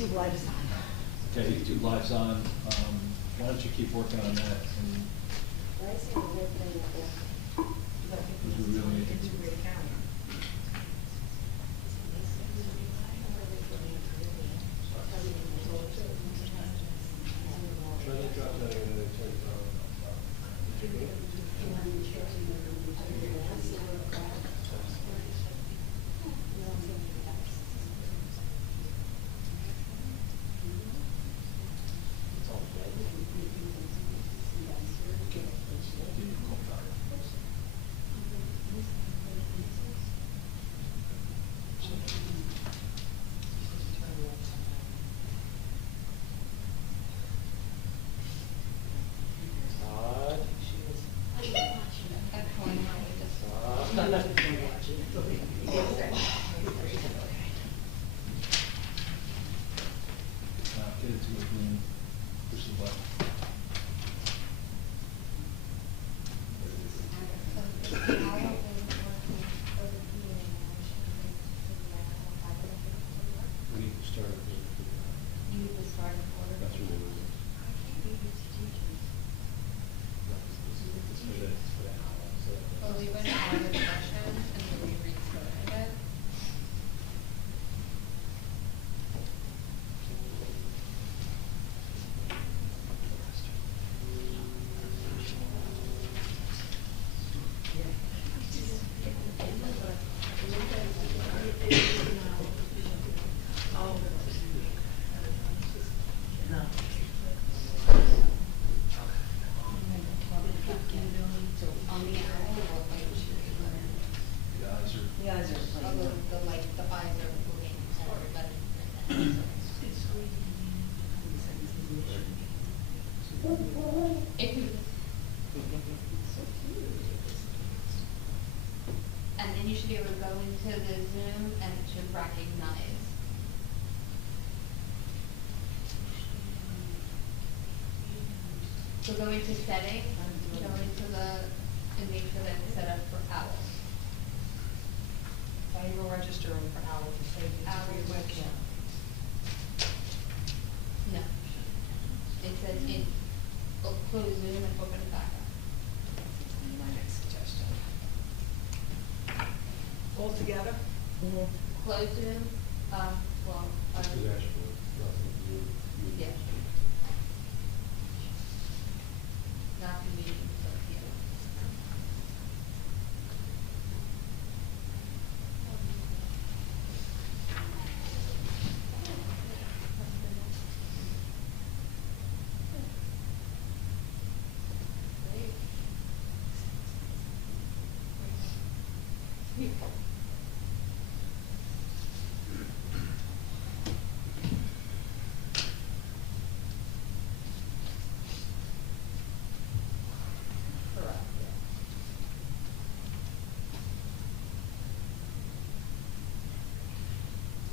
YouTube lives on. Okay, YouTube Live's on. Why don't you keep working on that? And I see the whole thing up there. because we really need to. Try to drop that in and turn it on. Get it to it and push the button. We need to start it. You need to start in order. That's what it is. Well, we went on the discussion and then we restarted it. The eyes are. The eyes are Oh, playing. the eyes are moving forward, but. If you. And then you should be able to go into the Zoom and it should recognize. So go into settings, go into and make sure that it's set up for Owl. So you were registering for Owl to save it to your webcam. No. It says close Zoom and open it back up. My next suggestion. All together? Close Zoom, well, The dashboard, nothing to do. yeah. Not the meeting, but yeah. Correct, yeah.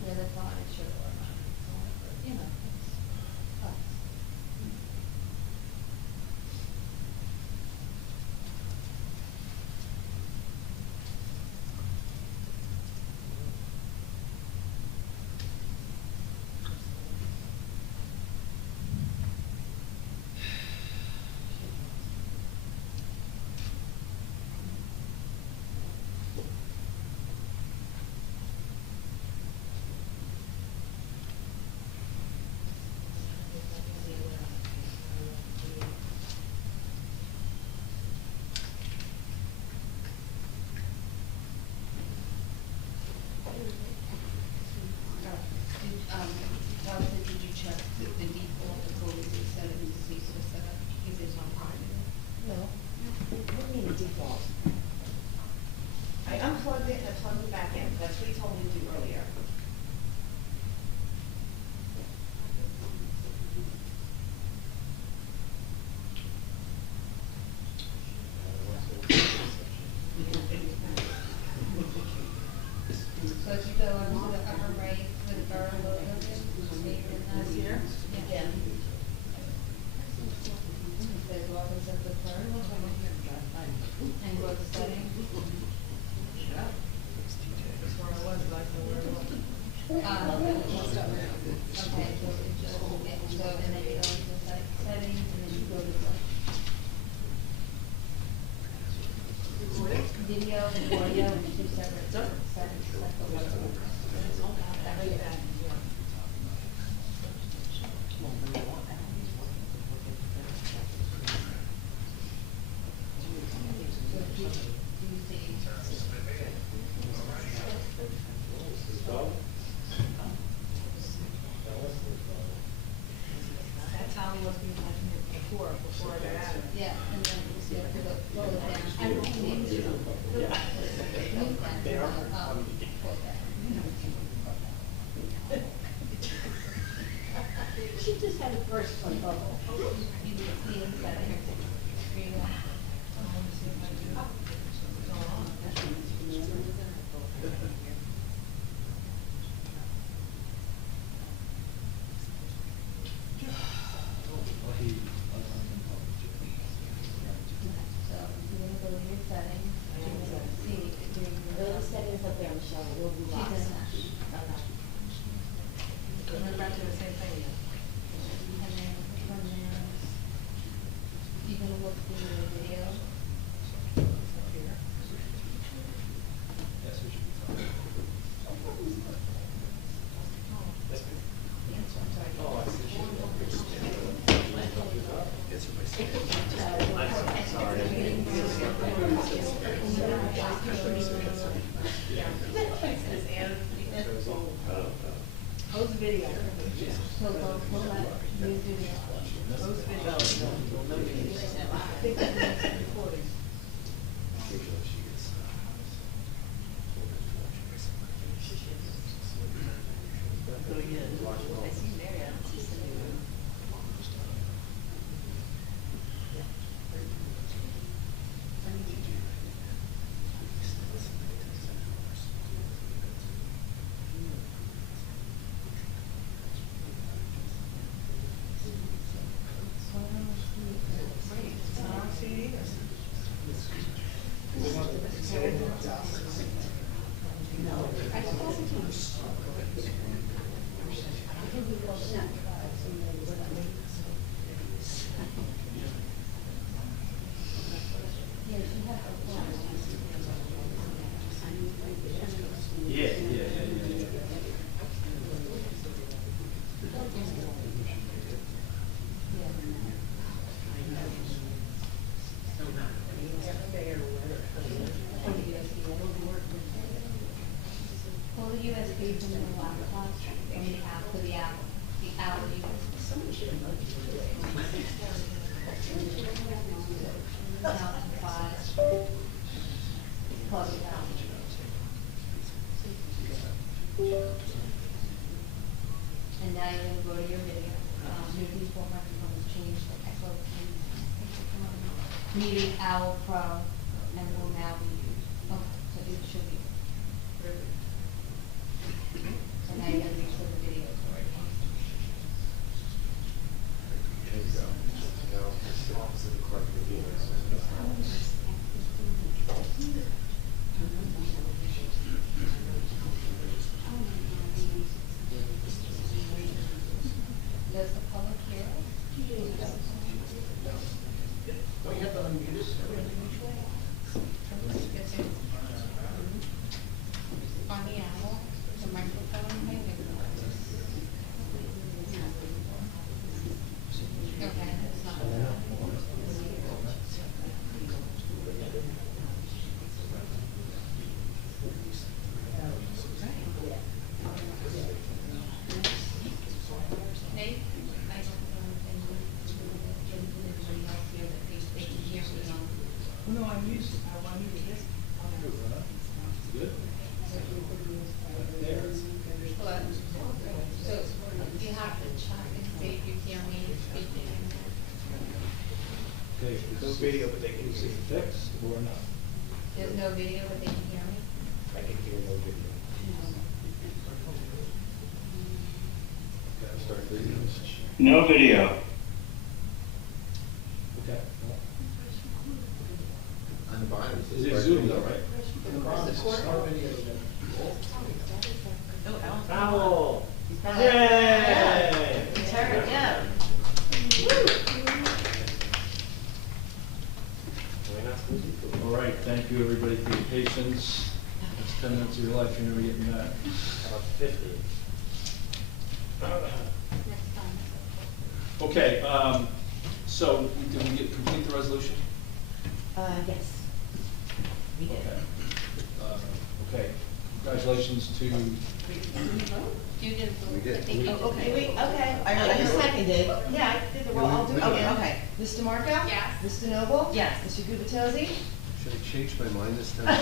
Yeah, that's all I should work on. You know, it's us. Jonathan, did you check the default, the code that set it in C to set up, is it on time? No. What do you mean default? I unplugged it and I plugged it back in. That's what he told me to do earlier. So if you go into the upper right with the borough logo, This here? Yeah. It says welcome to the clerk. And go to settings. That's where I was, but I don't know where it was. Okay, so and audio, two separate settings. Do you see? That's how it was before they're out. Yeah, and then you have to go pull it down. I don't need to. Move that. They are. Oh, pull it down. She just had a burst of bubble. You can see inside her. Here you go. So you're gonna go to your settings, you're gonna see, Go to settings up there, Michelle, you'll be she's lost. in that. We're back to the same thing again. And then from there, you're gonna look through the video. Yes, we should be fine. Oh, I see. Post video. So go pull that new video. Post video. I think that's recording. Oh, yeah. I see Mary, I don't see Cindy. Wait, it's not on CD either. Yeah, she had a plan. Yeah. Pull the USB from the laptop and the app to the app, Now to five. Plug it out. And now you're gonna go to your video. Your default microphone has changed, the echo. Meeting Owl Pro, and will now be, oh, so it should be. So now you gotta make sure the video is already on. There you go. Now, it's the opposite of correct Does the public hear us? Don't you have to unmute it? On the owl, the microphone, maybe. Okay, it's not. Nate, I don't know anything, anybody else here that they can hear me on. No, I'm used, I needed this. Good? There. But, so you have to check and see if you hear me speaking. Okay. No video, but they can Is hear. it fixed or not? There's no video, but they can hear me. I can hear no video. Start video. No video. Okay. On the bottom. Is it Zoom though, right? Owl! He's back. Yay! He's heard, yeah. All right, thank you everybody for your patience. 10 minutes of your life you're never getting back. About 50. Next time. Okay, so did we complete the resolution? Yes. We did. Okay. Okay, congratulations to, You did vote. We did. I think you Oh, okay, did. wait, okay. I seconded. Yeah, I did the roll, I'll do, We- okay, okay. Mr. Marco? Yes. Mr. Noble? Yes. Mr. Gubatose? Should I change my mind this time? No!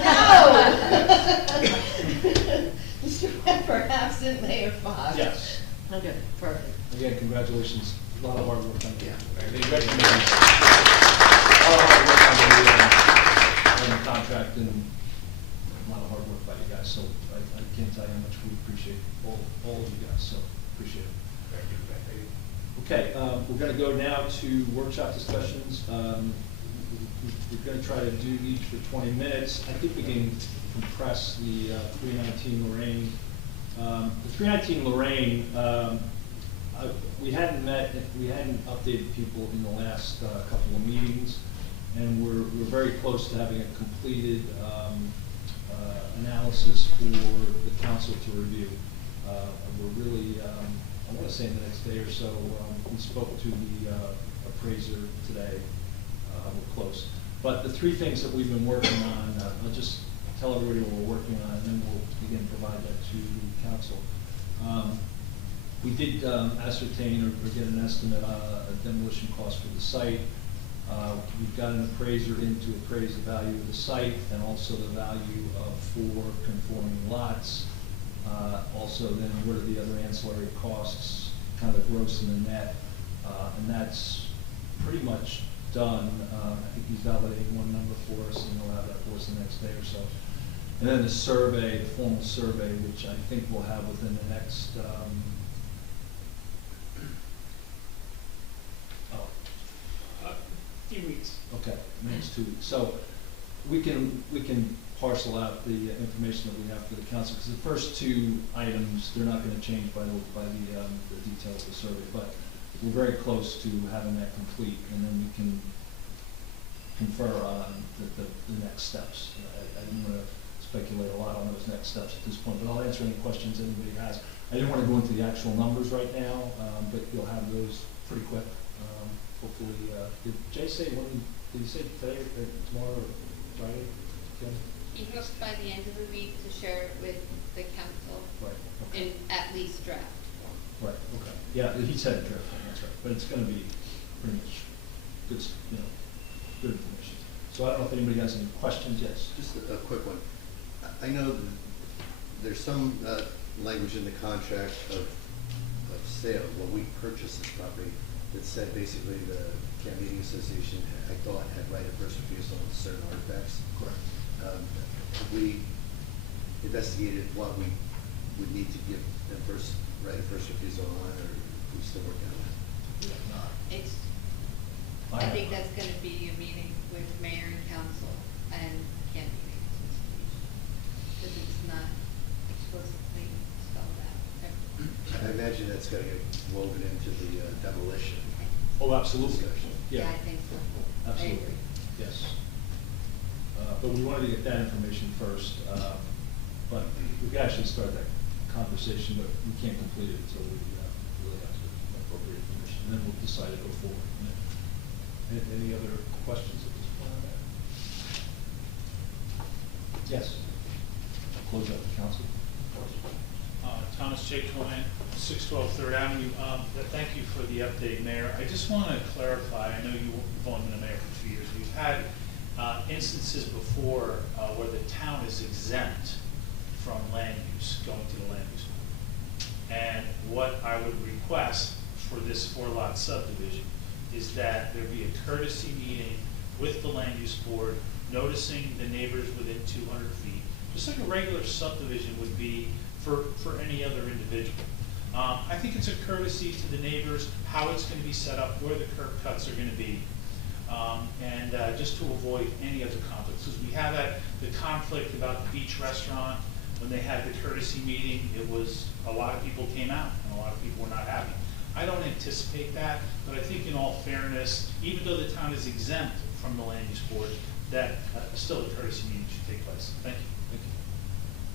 Mr. Pepper, absent Mayor Fox? yes. Okay, perfect. Again, congratulations, a lot of hard work on it. Yeah. They recognize a lot of hard work on the contract and a lot of hard work by you guys, so I can't tell you how much we appreciate all of you guys, so appreciate it. Okay, we're gonna go now to workshop discussions. We're gonna try to do each for 20 minutes. I think we can compress the 319 Lorraine. The 319 Lorraine, we hadn't updated people in the last couple of meetings, and we're very close to having a completed analysis for the council to review. We're really, I want to say in the next day or so, we spoke to the appraiser today. We're close. But the three things that we've been working on, I'll just tell everybody what we're working on, and then we'll begin to provide that to the council. We did ascertain or get an estimate on a demolition cost for the site. We've got an appraiser in to appraise the value of the site and also the value of 4 conforming lots. Also then what are the other ancillary costs, kind of gross and the net, and that's pretty much done. I think he's validating one number for us, and he'll have that for us the next day or so. And then the survey, the formal survey, which I think we'll have within the next, Few weeks. okay, next 2 weeks. So we can parcel out the information that we have for the council, because the first 2 items, they're not gonna change by the details of the survey, but we're very close to having that complete, and then we can confer on the next steps. I didn't wanna speculate a lot on those next steps at this point, but I'll answer any questions anybody has. I didn't wanna go into the actual numbers right now, but you'll have those pretty quick. Hopefully, did Jay say when, did he say today or tomorrow or Friday? Kim? He hopes by the end of the week to share it with the council Right, okay. in at least draft form. Right, okay. Yeah, he said draft form, that's right, but it's gonna be pretty much good, good information. So I don't know if anybody has any questions, yes? Just a quick one. I know that there's some language in the contract of sale, when we purchased this property, that said basically the Camp Meeting Association, I thought, had right of first refusal on certain artifacts. Correct. Have we investigated what we would need to give them right of first refusal on, or are we still working on that? It's, I I think have. that's gonna be a meeting with mayor and council and Camp Meeting Association. Because it's not explicitly spelled out. I imagine that's gonna get woven into the demolition. Oh, absolutely. Discussion. Yeah, I think so. I absolutely, agree. yes. But we wanted to get that information first, but we can actually start that conversation, but we can't complete it until we really have the appropriate information, and then we'll decide to go forward. Any other questions at this point on that? Yes. Close out the council. Thomas J. Cohen, 612 Third Avenue. Thank you for the update, Mayor. I just want to clarify, I know you've only been a mayor for 2 years. We've had instances before where the town is exempt from land use, going to the land use board. And what I would request for this 4-lot subdivision is that there be a courtesy meeting with the land use board, noticing the neighbors within 200 feet, just like a regular subdivision would be for any other individual. I think it's a courtesy to the neighbors, how it's going to be set up, where the curb cuts are going to be, and just to avoid any other conflicts. Because we had the conflict about the beach restaurant, when they had the courtesy meeting, it was, a lot of people came out, and a lot of people were not happy. I don't anticipate that, but I think in all fairness, even though the town is exempt from the land use board, that still a courtesy meeting should take place. Thank you. Thank you.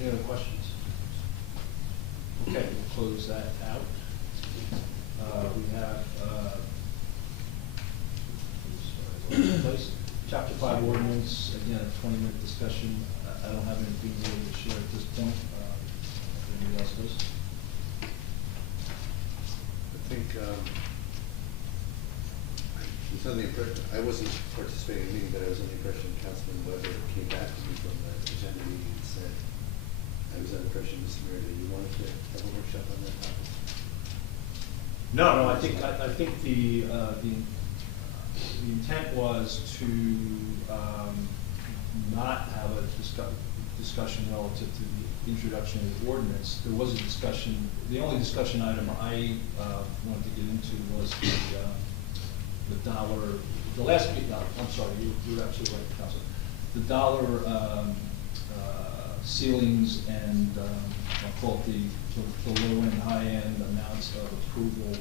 Any other questions? Okay, we'll close that out. We have, place, chapter 5 ordinance, again, a 20-minute discussion. I don't have anything really to share at this point. If anybody else does? I think, I was under the impression, I wasn't participating in the meeting, but I was under the impression Councilman Weber came back to me from the agenda meeting and said, I was under the impression, Mr. Mayor, that you wanted to have a workshop on that topic. No, I think the intent was to not have a discussion relative to the introduction of the ordinance. There was a discussion, the only discussion item I wanted to get into was the dollar, the last meeting, I'm sorry, you're absolutely right, Council. The dollar ceilings and I'll call it the low and high end amounts of approval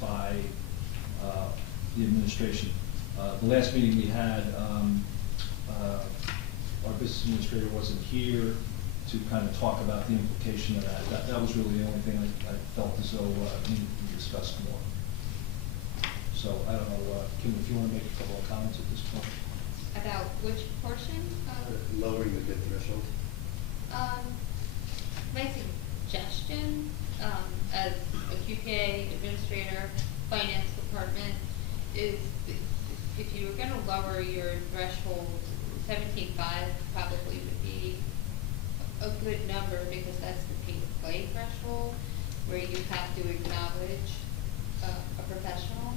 by the administration. The last meeting we had, our business administrator wasn't here to kind of talk about the implication of that. That was really the only thing I felt as though needed to be discussed more. So I don't know, Kim, if you want to make a couple of comments at this point. About which portion of? Lowering the bid threshold. My suggestion, as a QPA administrator, finance department, is if you were gonna lower your threshold, 17.5 probably would be a good number, because that's the pay-to-play threshold, where you have to acknowledge a professional.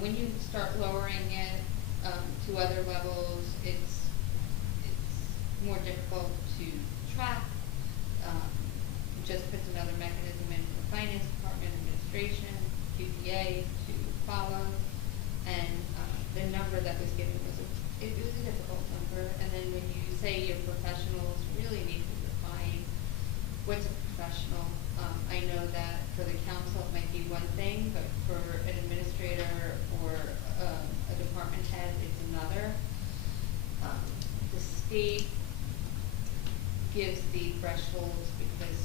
When you start lowering it to other levels, it's more difficult to track. Just puts another mechanism in for finance department, administration, QPA to follow, and the number that was given was it was a difficult number. And then when you say your professionals, really need to define what's a professional. I know that for the council it might be one thing, but for an administrator or a department head, it's another. The state gives the thresholds because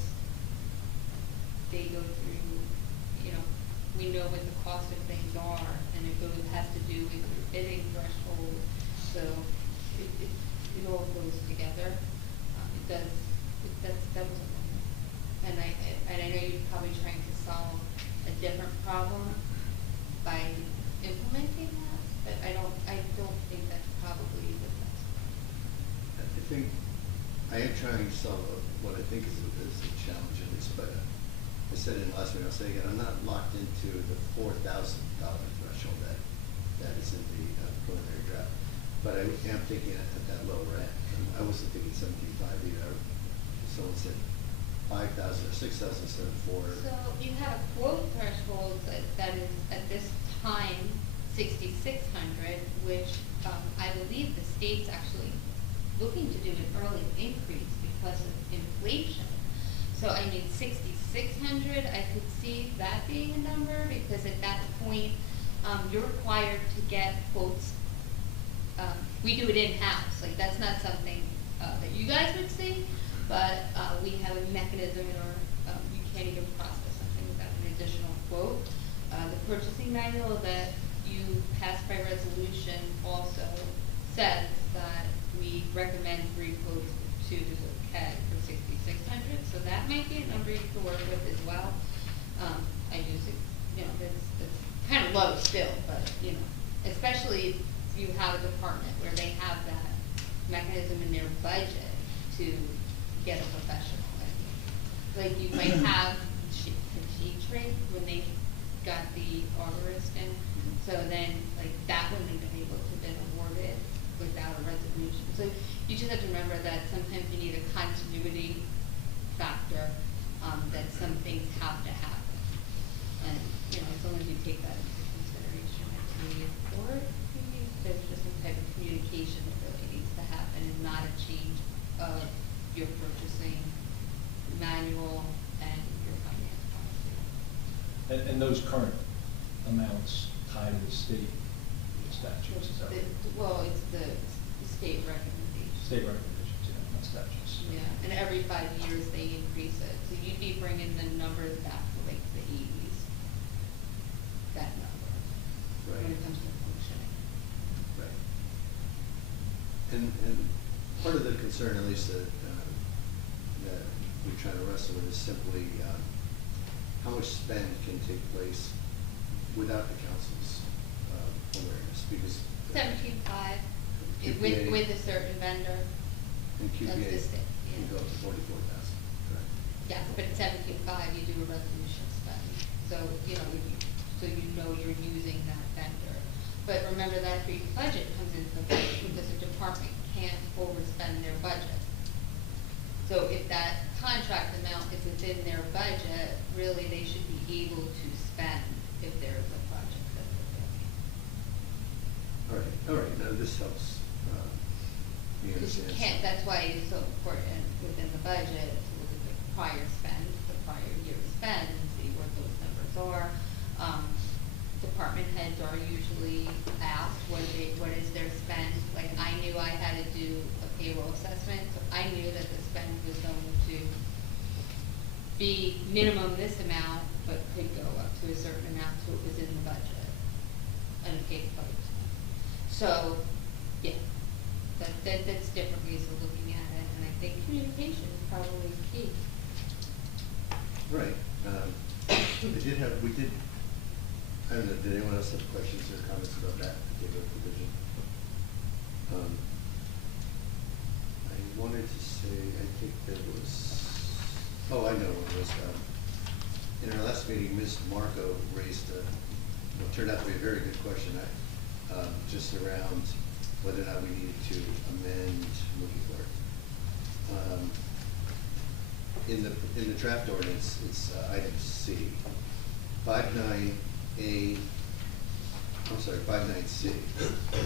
they go through, we know what the cost of things are, and it has to do with your bidding threshold, so it all goes together. That was a problem. And I know you're probably trying to solve a different problem by implementing that, but I don't think that's probably the best. I think I am trying to solve what I think is a challenge at least, but I said it last week, I'll say again, I'm not locked into the $4,000 threshold that is in the preliminary draft, but I am thinking at that lower end. I wasn't thinking 17.5 either. Someone said 5,000 or 6,000 instead of 4. So you have a quote threshold that is at this time 6,600, which I believe the state's actually looking to do an early increase because of inflation. So I mean, 6,600, I could see that being a number, because at that point, you're required to get quotes. We do it in-house, like that's not something that you guys would see, but we have a mechanism in our, you can't even process something without an additional quote. The purchasing manual that you passed by resolution also says that we recommend 3 quotes, 2 is okay for 6,600, so that might be a number you can work with as well. I use it, that's kind of low still, but especially if you have a department where they have that mechanism in their budget to get a professional. Like you might have sheet trade when they got the arborist in, so then like that wouldn't have been able to have been awarded without a resolution. So you just have to remember that sometimes you need a continuity factor, that some things have to happen. And, as long as you take that into consideration, I believe, or there's just some type of communication that really needs to happen, and not a change of your purchasing manual and your finance policy. And those current amounts tie to the state statutes, is that right? Well, it's the state recommendation. State recommendations, yeah, not statutes. increase. Yeah, and every 5 years they increase it, so you'd be bringing the numbers back to like the eighties, that number, when Right. it comes to functioning. Right. And part of the concern, at least that we're trying to wrestle with, is simply how much spend can take place without the council's awareness, because. 17.5, QPA with a certain vendor. And QPA That's the state, can yeah. go up to 44,000, correct? Yeah, but at 17.5, you do a resolution spend, so, so you know you're using that vendor. But remember that free budget comes into the budget because the department can't overspend their budget. So if that contract amount is within their budget, really they should be able to spend if there is a project that they're doing. All right, now this helps me Because you understand. can't, that's why it's so important within the budget to look at the prior spend, the prior year's spend, and see what those numbers are. Department heads are usually asked what is their spend. Like, I knew I had to do a payroll assessment, so I knew that the spend was going to be minimum this amount, but could go up to a certain amount, so it was in the budget, unpaid budget. So, yeah, that's different ways of looking at it, and I think communication is probably key. Right. I don't know, did anyone else have questions or comments about that particular provision? I wanted to say, I think there was, I know what it was. In our last meeting, Ms. Marco raised what turned out to be a very good question, just around whether or not we needed to amend, looking for it. In the draft ordinance, it's item C. 59C,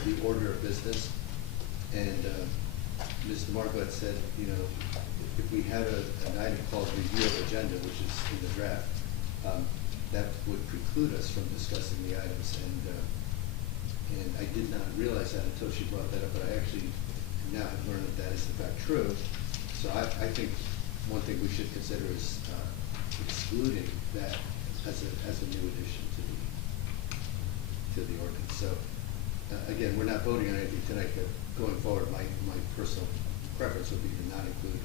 the order of business. And Ms. DeMarco had said, if we had an item called review of agenda, which is in the draft, that would preclude us from discussing the items. And I did not realize that until she brought that up, but I actually now have learned that that is in fact true. So I think one thing we should consider is excluding that as a new addition to the ordinance. So again, we're not voting on anything tonight, but going forward, my personal preference would be to not include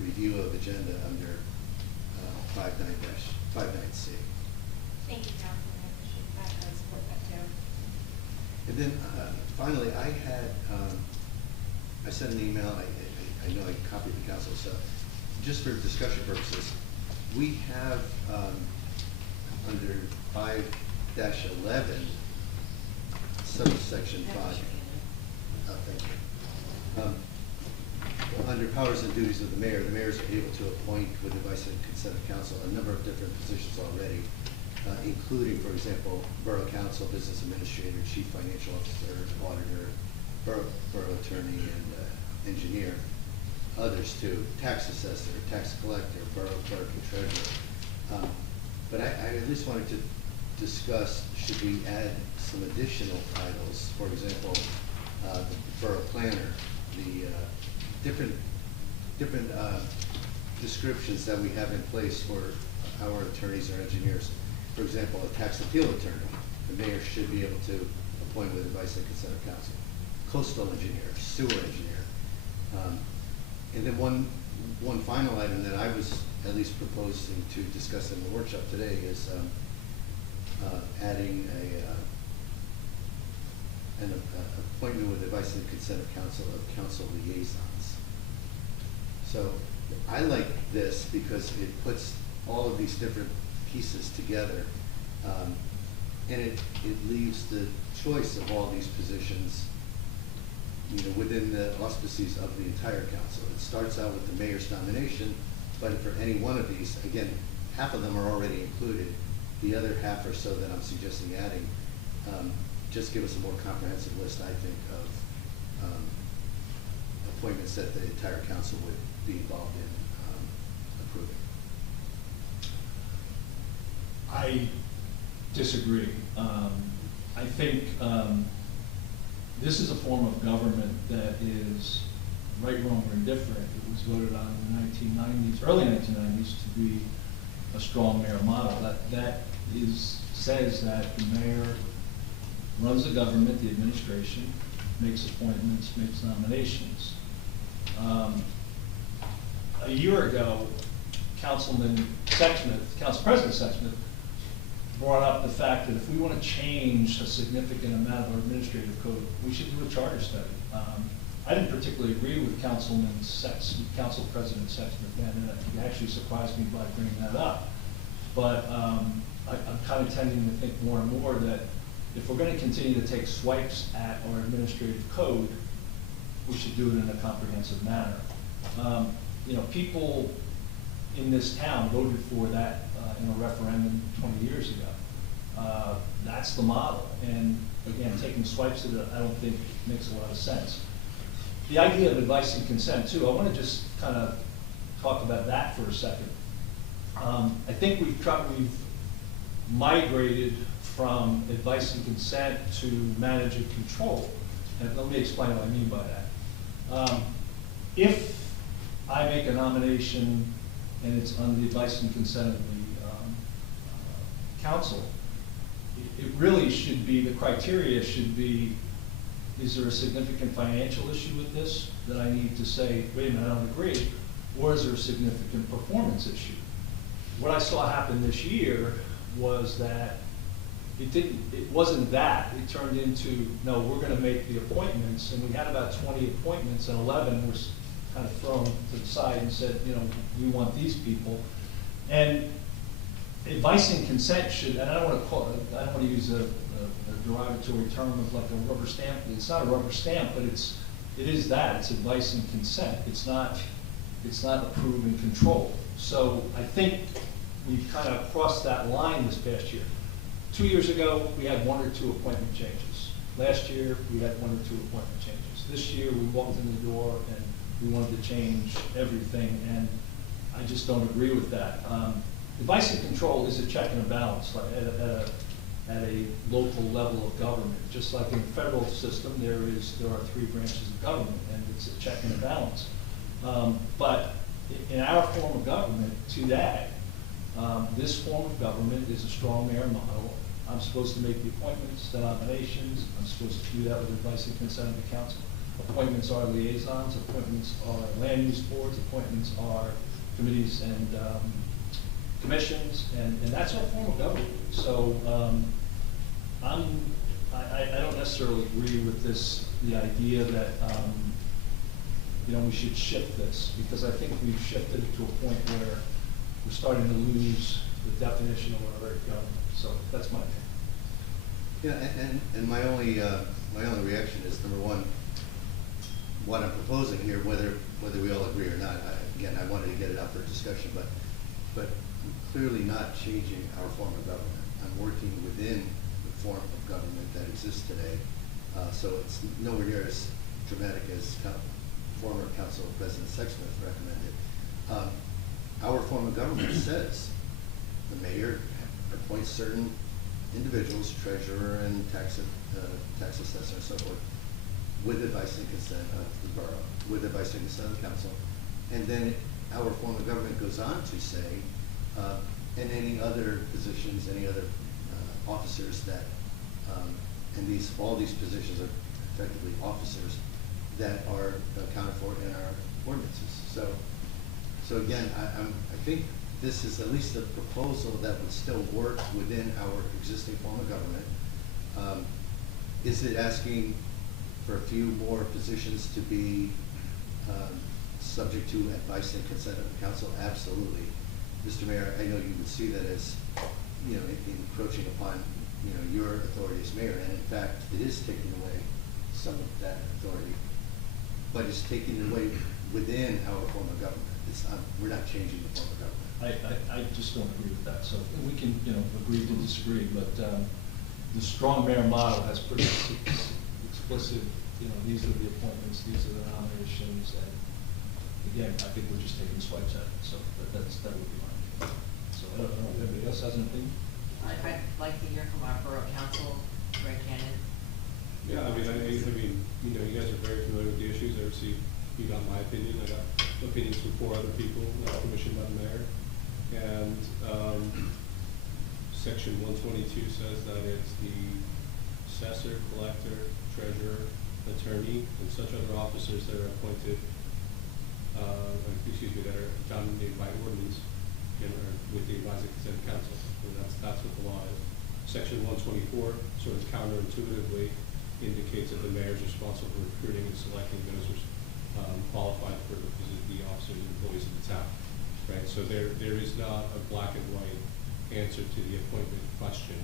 review of agenda under 59C. Thank you, Councilman, I appreciate that, I support that too. And then finally, I sent an email, I know I copied the council, so just for discussion purposes, we have under 5-11, subsection 5. Thank you. Under powers and duties of the mayor is able to appoint with advice and consent of council a number of different positions already, including, for example, borough council, business administrator, chief financial officer, auditor, borough attorney, and engineer. Others too, tax assessor, tax collector, borough clerk, and treasurer. But I at least wanted to discuss, should we add some additional titles, for example, the borough planner, the different descriptions that we have in place for our attorneys or engineers. For example, a tax appeal attorney, the mayor should be able to appoint with advice and consent of council. Coastal engineer, sewer engineer. And then one final item that I was at least proposing to discuss in the workshop today is adding an appointment with advice and consent of council liaisons. So I like this because it puts all of these different pieces together, and it leaves the choice of all these positions within the auspices of the entire council. It starts out with the mayor's nomination, but for any one of these, again, half of them are already included. The other half or so that I'm suggesting adding, just give us a more comprehensive list, I think, of appointments that the entire council would be involved in approving. I disagree. I think this is a form of government that is right, wrong, or indifferent, it was voted on in the 1990s, early 1990s, to be a strong mayor model. That says that the mayor runs the government, the administration, makes appointments, makes nominations. A year ago, Council President Sexsmith brought up the fact that if we want to change a significant amount of our administrative code, we should do a charter study. I didn't particularly agree with Council President Sexsmith, and he actually surprised me by bringing that up. But I'm kind of tending to think more and more that if we're going to continue to take swipes at our administrative code, we should do it in a comprehensive manner. People in this town voted for that in a referendum 20 years ago. That's the model. And again, taking swipes at it, I don't think makes a lot of sense. The idea of advice and consent too, I want to just kind of talk about that for a second. I think we've migrated from advice and consent to manage and control. And let me explain what I mean by that. If I make a nomination and it's on the advice and consent of the council, it really should be, the criteria should be, is there a significant financial issue with this that I need to say, wait a minute, I don't agree, or is there a significant performance issue? What I saw happen this year was that it wasn't that. It turned into, no, we're going to make the appointments, and we had about 20 appointments, and 11 was kind of thrown to the side and said, we want these people. And advice and consent should, and I don't want to use a derogatory term of like a rubber stamp. It's not a rubber stamp, but it is that. It's advice and consent. It's not approve and control. So I think we've kind of crossed that line this past year. 2 years ago, we had 1 or 2 appointment changes. Last year, we had 1 or 2 appointment changes. This year, we walked in the door and we wanted to change everything, and I just don't agree with that. Advice and control is a check and a balance at a local level of government. Just like in the federal system, there are 3 branches of government, and it's a check and a balance. But in our form of government today, this form of government is a strong mayor model. I'm supposed to make the appointments, the nominations. I'm supposed to do that with advice and consent of the council. Appointments are liaisons. Appointments are land use boards. Appointments are committees and commissions, and that's our form of government. So I don't necessarily agree with the idea that we should shift this, because I think we've shifted it to a point where we're starting to lose the definition of what our government. So that's my opinion. Yeah, and my only reaction is, number one, what I'm proposing here, whether we all agree or not. Again, I wanted to get it out for discussion, but I'm clearly not changing our form of government. I'm working within the form of government that exists today. So it's nowhere near as dramatic as former Council President Sexsmith recommended. Our form of government says the mayor appoints certain individuals, treasurer and tax assessor and so forth, with advice and consent of the borough, with advice and consent of the council. And then our form of government goes on to say, and any other positions, any other officers that, and all these positions are effectively officers that are accounted for in our ordinances. So again, I think this is at least a proposal that would still work within our existing form of government. Is it asking for a few more positions to be subject to advice and consent of the council? Absolutely. Mr. Mayor, I know you would see that as, encroaching upon, your authority as mayor, and in fact, it is taking away some of that authority, but it's taking it away within our form of government. We're not changing the form of government. I just don't agree with that. So we can, agree to disagree, but the strong mayor model has pretty explicit, these are the appointments, these are the nominations, and again, I think we're just taking swipes at it. So that would be mine. So I don't know if anybody else has an opinion. I'd like to hear from our borough council, Greg Cannon. Yeah, I mean, you guys are very familiar with the issues. I received you got my opinion, I got opinions from 4 other people, commissioned by the mayor. And, section 122 says that it's the assessor, collector, treasurer, attorney, and such other officers that are appointed, that are nominated by ordinance, or with the advisory consent of council. And that's what the law is. Section 124 sort of counterintuitively indicates that the mayor is responsible for recruiting and selecting those who qualified for the officers and employees of the town, right? So there is not a black and white answer to the appointment question,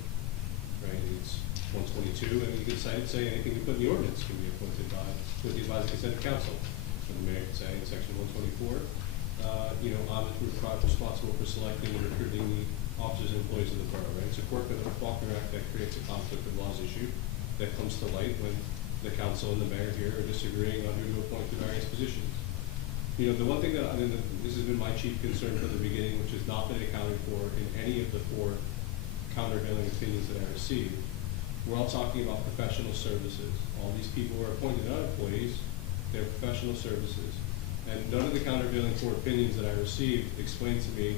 right? It's 122, and you can say anything you put in the ordinance can be appointed by with the advisory consent of council. And the mayor can say in section 124, I'm responsible for selecting and recruiting the officers and employees of the borough, right? It's a quirk of the Faulkner Act that creates a conflict of laws issue that comes to light when the council and the mayor here are disagreeing on who to appoint to various positions. The one thing that, this has been my chief concern from the beginning, which has not been accounted for in any of the 4 countervailing opinions that I received, we're all talking about professional services. All these people who are appointed, not employees, they're professional services. And none of the countervailing 4 opinions that I received explained to me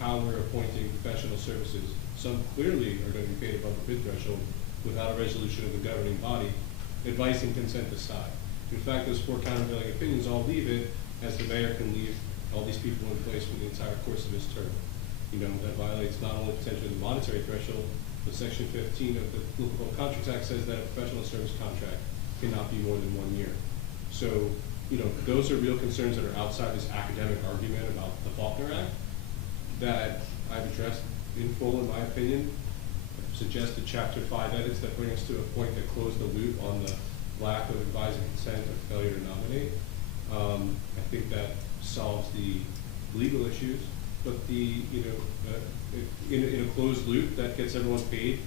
how we're appointing professional services. Some clearly are going to be paid above the bid threshold without a resolution of the governing body, advice and consent aside. In fact, those 4 countervailing opinions all leave it as the mayor can leave all these people in place for the entire course of his term. That violates not only potentially the monetary threshold, but section 15 of the Local Contracts Act says that a professional service contract cannot be more than 1 year. So, those are real concerns that are outside this academic argument about the Faulkner Act that I've addressed in full, in my opinion. I've suggested Chapter 5 edits that bring us to a point that close the loop on the lack of advisory consent or failure to nominate. I think that solves the legal issues, but in a closed loop that gets everyone paid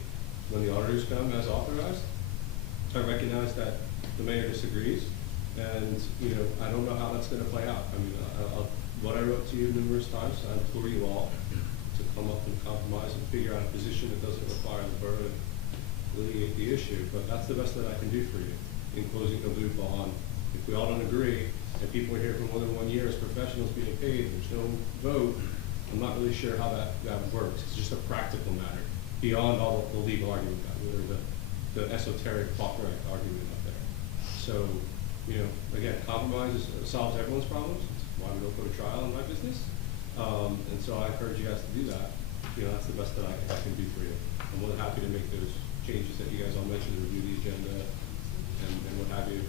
when the auditors come as authorized. I recognize that the mayor disagrees, and I don't know how that's going to play out. What I wrote to you numerous times, I implore you all to come up and compromise and figure out a position that doesn't require the borough to litigate the issue. But that's the best that I can do for you in closing the loop on, if we all don't agree, and people are here for more than 1 year as professionals being paid, and there's no vote, I'm not really sure how that works. It's just a practical matter, beyond all the legal argument, or the esoteric Faulkner Act argument up there. So, again, compromise solves everyone's problems. It's why we don't go to trial in my business. And so I encourage you guys to do that. That's the best that I can do for you. I'm more than happy to make those changes that you guys all mentioned, to review the agenda and what have you.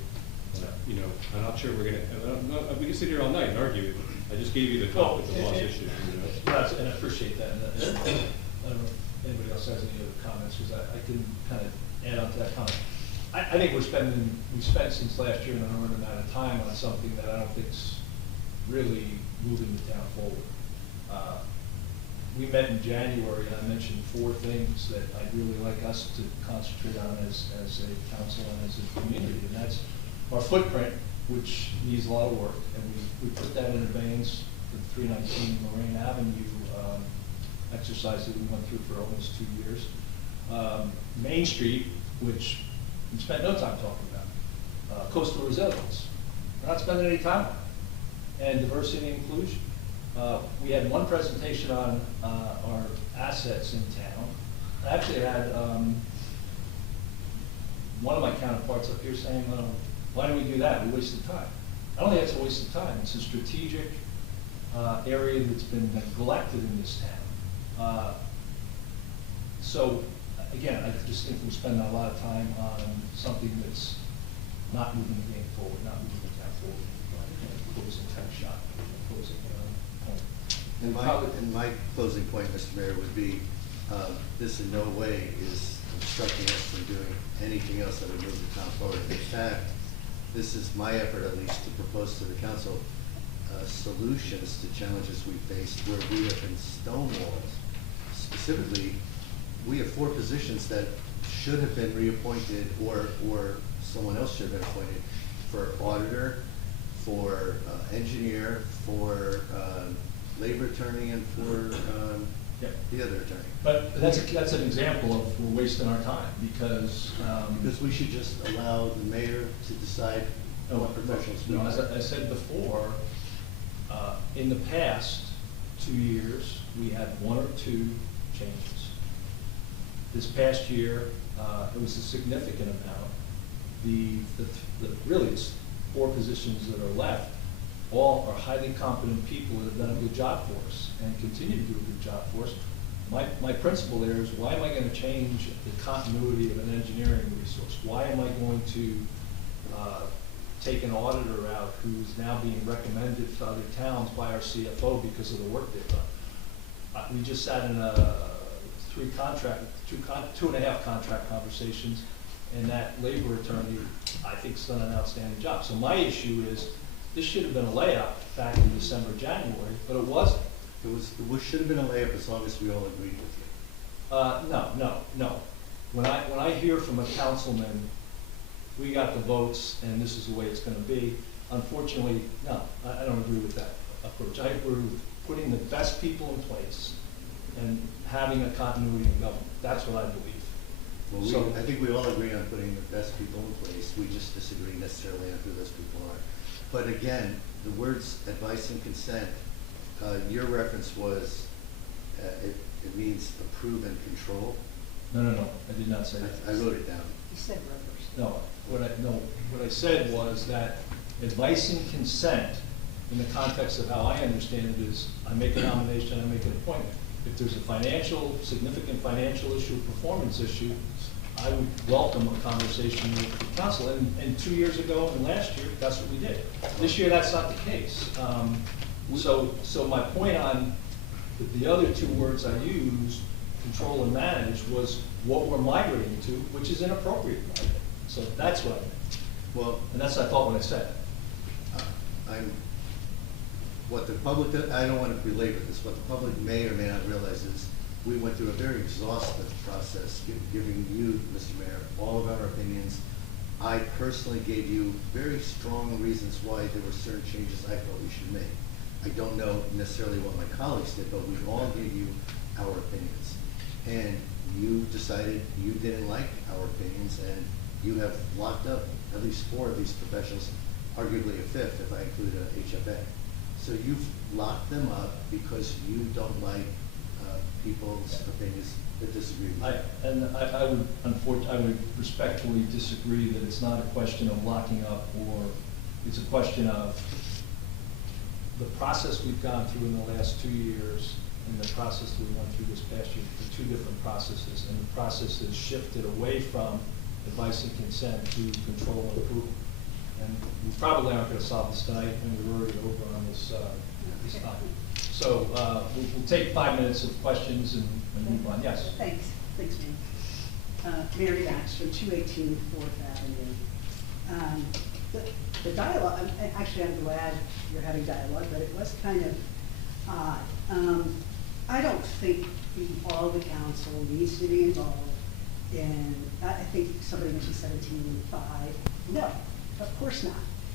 I'm not sure we're gonna. We can sit here all night and argue. I just gave you the conflict of laws issue. Yes, and I appreciate that. And I don't know if anybody else has any other comments, because I can kind of add on to that comment. I think we've spent since last year an enormous amount of time on something that I don't think's really moving the town forward. We met in January, and I mentioned 4 things that I'd really like us to concentrate on as a council and as a community, and that's our footprint, which needs a lot of work, and we put that in abeyance for the 319 Lorraine Avenue exercise that we went through for almost 2 years. Main Street, which we spent no time talking about. Coastal resilience. We're not spending any time on it. And diversity and inclusion. We had one presentation on our assets in town. I actually had one of my counterparts up here saying, why do we do that? We wasted time. I don't think that's a waste of time. It's a strategic area that's been neglected in this town. So, again, I just think we're spending a lot of time on something that's not moving the game forward, not moving the town forward. Closing time shot, closing point. And my closing point, Mr. Mayor, would be this in no way is obstructing us from doing anything else that would move the town forward. In fact, this is my effort, at least, to propose to the council solutions to challenges we faced where we have been stonewalled. Specifically, we have 4 positions that should have been reappointed, or someone else should have been appointed, for auditor, for engineer, for labor attorney, and for the other attorney. But that's an example of we're wasting our time, because because we should just allow the mayor to decide No, professionals. no, as I said before, in the past 2 years, we had 1 or 2 changes. This past year, it was a significant amount. Really, it's 4 positions that are left. All are highly competent people that have done a good job for us and continue to do a good job for us. My principle there is, why am I going to change the continuity of an engineering resource? Why am I going to take an auditor out who's now being recommended to other towns by our CFO because of the work they've done? We just sat in two and a half contract conversations, and that labor attorney, I think, has done an outstanding job. So my issue is, this should have been a layup back in December, January, but it wasn't. It should have been a layup as long as we all agreed with you. No. When I hear from a councilman, we got the votes and this is the way it's gonna be, unfortunately, no, I don't agree with that approach. I agree with putting the best people in place and having a continuity in government. That's what I believe. Well, I think we all agree on putting the best people in place. We just disagree necessarily on who those people are. But again, the words advice and consent, your reference was, it means approve and control. No, I did not say that. I wrote it down. You said rubbers. No, what I said was that advice and consent, in the context of how I understand it, is I make a nomination, I make an appointment. If there's a significant financial issue, performance issue, I would welcome a conversation with the council. And 2 years ago and last year, that's what we did. This year, that's not the case. So my point on the other 2 words I used, control and manage, was what we're migrating to, which is inappropriate. So that's what I meant. Well, And that's what I thought when I said it. what the public, I don't want to belabor this, what the public may or may not realize is, we went through a very exhaustive process, giving you, Mr. Mayor, all of our opinions. I personally gave you very strong reasons why there were certain changes I felt we should make. I don't know necessarily what my colleagues did, but we all gave you our opinions. And you decided you didn't like our opinions, and you have locked up at least 4 of these professionals, arguably a 5th if I include HFA. So you've locked them up because you don't like people's opinions that disagree with you. I would respectfully disagree that it's not a question of locking up, or it's a question of the process we've gone through in the last 2 years and the process that we went through this past year. They're 2 different processes, and the process has shifted away from advice and consent to control and approval. And we probably aren't going to solve this tonight, and we're already over on this topic. So we'll take 5 minutes of questions and move on. Yes? Thanks, Mayor. Mary Bax from 218 4th Avenue. The dialogue, actually I'm glad you're having dialogue, but it was kind of odd. I don't think all the council needs to be involved in, I think somebody mentioned 17.5. No, of course not.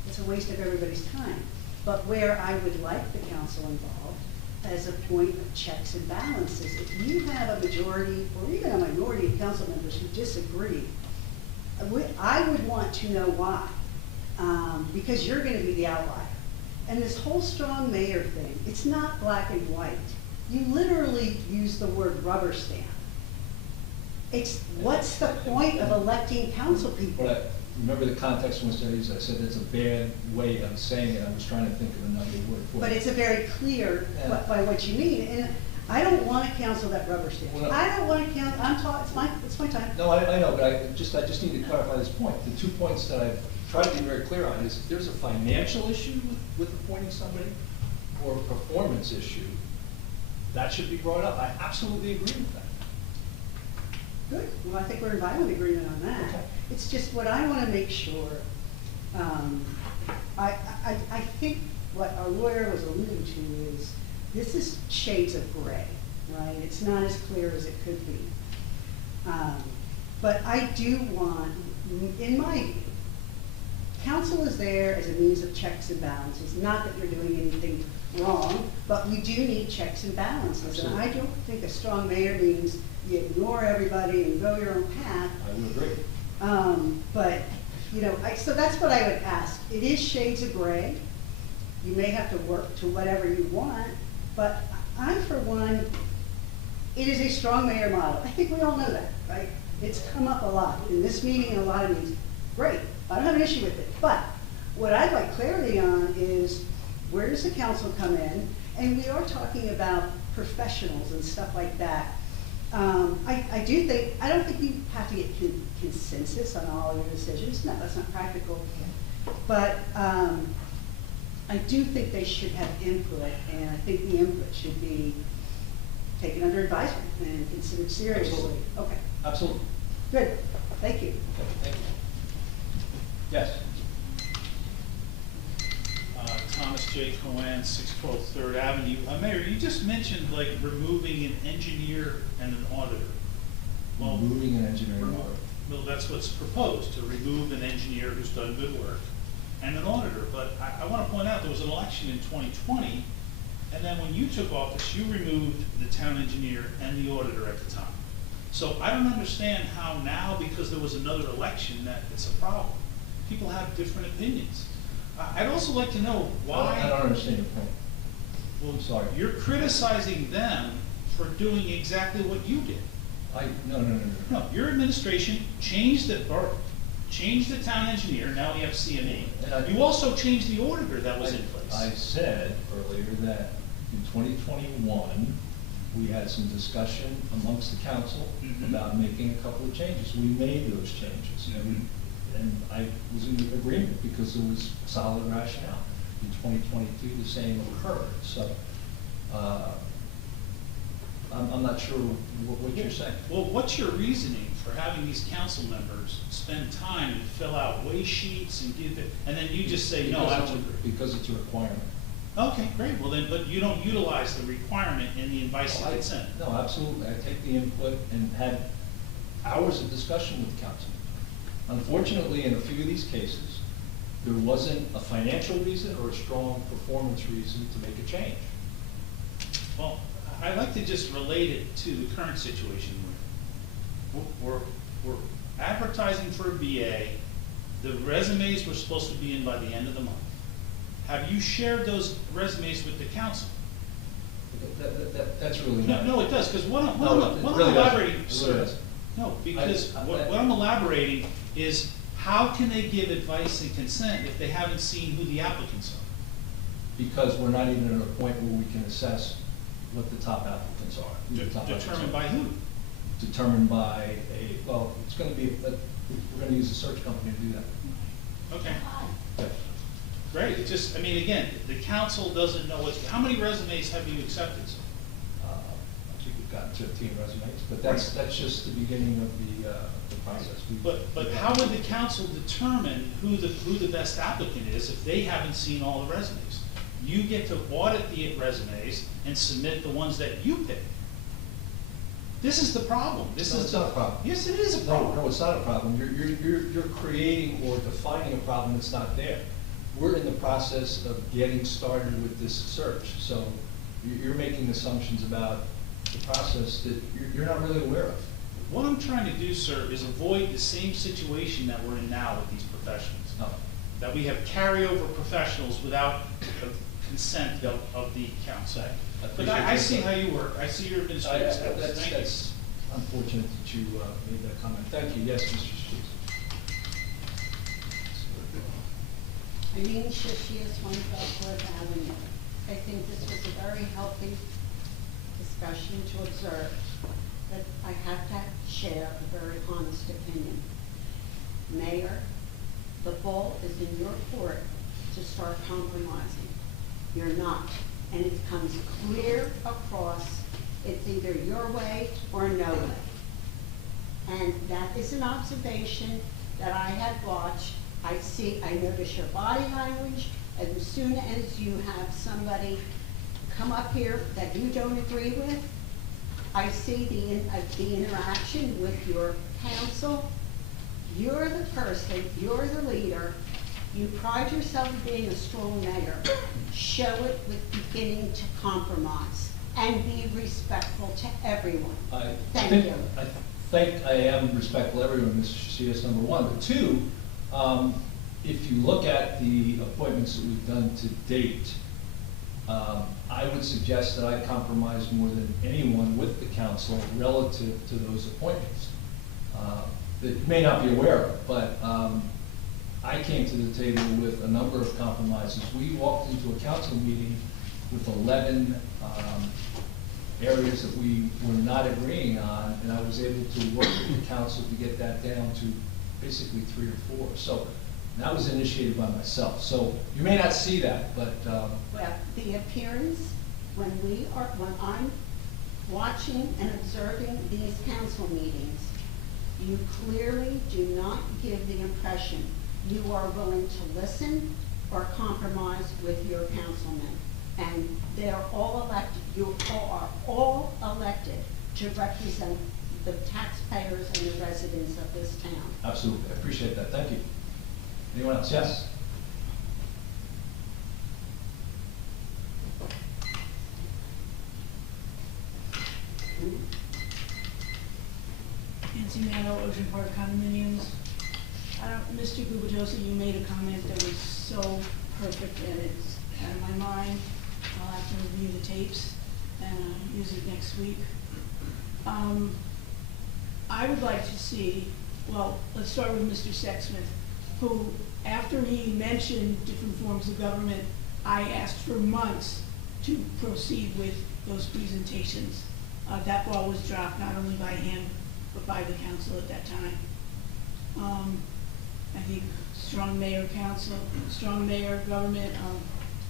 It's a waste of everybody's time. But where I would like the council involved as a point of checks and balances, if you have a majority or even a minority of council members who disagree, I would want to know why, because you're going to be the outlier. And this whole strong mayor thing, it's not black and white. You literally use the word rubber stamp. What's the point of electing council people? But remember the context in which I used it. I said it's a bad way of saying it. I was trying to think of another word for it. But it's a very clear by what you mean. And I don't want a council that rubber stamps. Well, I don't want a council, it's my time. No, I know, but I just need to clarify this point. The 2 points that I've tried to be very clear on is, if there's a financial issue with appointing somebody or a performance issue, that should be brought up. I absolutely agree with that. Good. Well, I think we're in violent agreement on that. Okay. It's just what I want to make sure. I think what our lawyer was alluding to is, this is shades of gray, right? It's not as clear as it could be. But I do want, in my view, council is there as a means of checks and balances. Not that you're doing anything wrong, but we do need checks and balances. Absolutely. And I don't think a strong mayor means you ignore everybody and go your own path. I would agree. But you know, so that's what I would ask. It is shades of gray. You may have to work to whatever you want, but I, for one, it is a strong mayor model. I think we all know that, right? It's come up a lot in this meeting and a lot of meetings. Great, I don't have an issue with it. But what I'd like clarity on is where does the council come in? And we are talking about professionals and stuff like that. I don't think you have to get consensus on all your decisions. No, that's not practical. But I do think they should have input, and I think the input should be taken under advisement and considered seriously. Absolutely. Okay, Absolutely. good, thank you. Okay, thank you. Yes. Thomas J. Cohen, 612 Third Avenue. Mayor, you just mentioned like removing an engineer and an auditor. Well, Moving an engineering remo- order. Well, that's what's proposed, to remove an engineer who's done good work and an auditor. But I want to point out, there was an election in 2020, and then when you took office, you removed the town engineer and the auditor at the time. So I don't understand how now, because there was another election, that it's a problem. People have different opinions. I'd also like to know why. I don't understand your point. Well, I'm sorry. You're criticizing them for doing exactly what you did. No. No, your administration changed the town engineer, now we have CME. And You also changed the auditor that was in place. I said earlier that in 2021, we had some discussion amongst the council Mhm. about making a couple of changes. We made those changes. And I was in agreement because there was solid rationale. In 2022, the same occurred. So I'm not sure what you're saying. Well, what's your reasoning for having these council members spend time and fill out way sheets and give it, and then you just say, no, I don't agree? Because it's a requirement. Okay, great, well then, but you don't utilize the requirement in the advice No, of consent. No, absolutely. I take the input and had hours of discussion with the council. Unfortunately, in a few of these cases, there wasn't a financial reason or a strong performance reason to make a change. Well, I'd like to just relate it to the current situation. We're advertising for a BA. The resumes were supposed to be in by the end of the month. Have you shared those resumes with the council? That's really No, not. no, it does, because what I'm No, it really doesn't. elaborating, It really sir. doesn't. No, because I- what I'm elaborating is, how can they give advice and consent if they haven't seen who the applicants are? Because we're not even at a point where we can assess what the top applicants are. who the top applicants Determined are. by who? Determined by well, it's gonna be, we're gonna use a search company to do that. Okay, Yeah. great, it just, I mean, again, the council doesn't know how many resumes have you accepted, sir? I think we've gotten 15 resumes, but that's just the beginning of the process. But how would the council determine who the best applicant is if they haven't seen all the resumes? You get to audit the resumes and submit the ones that you pick. This is the problem. No, it's not a problem. Yes, it is a No, problem. no, it's not a problem. You're creating or defining a problem that's not there. We're in the process of getting started with this search, so you're making assumptions about the process that you're not really aware of. What I'm trying to do, sir, is avoid the same situation that we're in now with these professionals. No. That we have carryover professionals without the consent of the council. But appreciate I your see input. how you work. I see your administrative skills. Thank you. That's unfortunate that you made that comment. Thank you. Yes, Mr. Sheets. Eileen Shishias, 112 Fourth Avenue. I think this was a very healthy discussion to observe, but I have to share a very honest opinion. Mayor, the ball is in your court to start compromising. You're not, and it comes clear across, it's either your way or no way. And that is an observation that I had watched. I notice your body language, and as soon as you have somebody come up here that you don't agree with, I see the interaction with your council. You're the person, you're the leader. You pride yourself in being a strong mayor. Show it with beginning to compromise and be respectful to everyone. Thank you. I think I am respectful of everyone, Mr. Sheets, number one. But two, If you look at the appointments that we've done to date, I would suggest that I compromise more than anyone with the council relative to those appointments. That you may not be aware of, but I came to the table with a number of compromises. We walked into a council meeting with 11 areas that we were not agreeing on, and I was able to work with the council to get that down to basically 3 or 4. So that was initiated by myself. So you may not see that, but Well, the appearance, when I'm watching and observing these council meetings, you clearly do not give the impression you are willing to listen or compromise with your councilmen. And they're all elected, you are all elected to represent the taxpayers and the residents of this town. absolutely, I appreciate that. Thank you. Anyone else? Yes? Nancy Manno, Ocean Park Condominiums. Mr. Gubitosi, you made a comment that was so perfect and it's out of my mind. I'll have to review the tapes and use it next week. I would like to see, well, let's start with Mr. Sexsmith, who, after he mentioned different forms of government, I asked for months to proceed with those presentations. That ball was dropped not only by him, but by the council at that time. I think strong mayor council, strong mayor government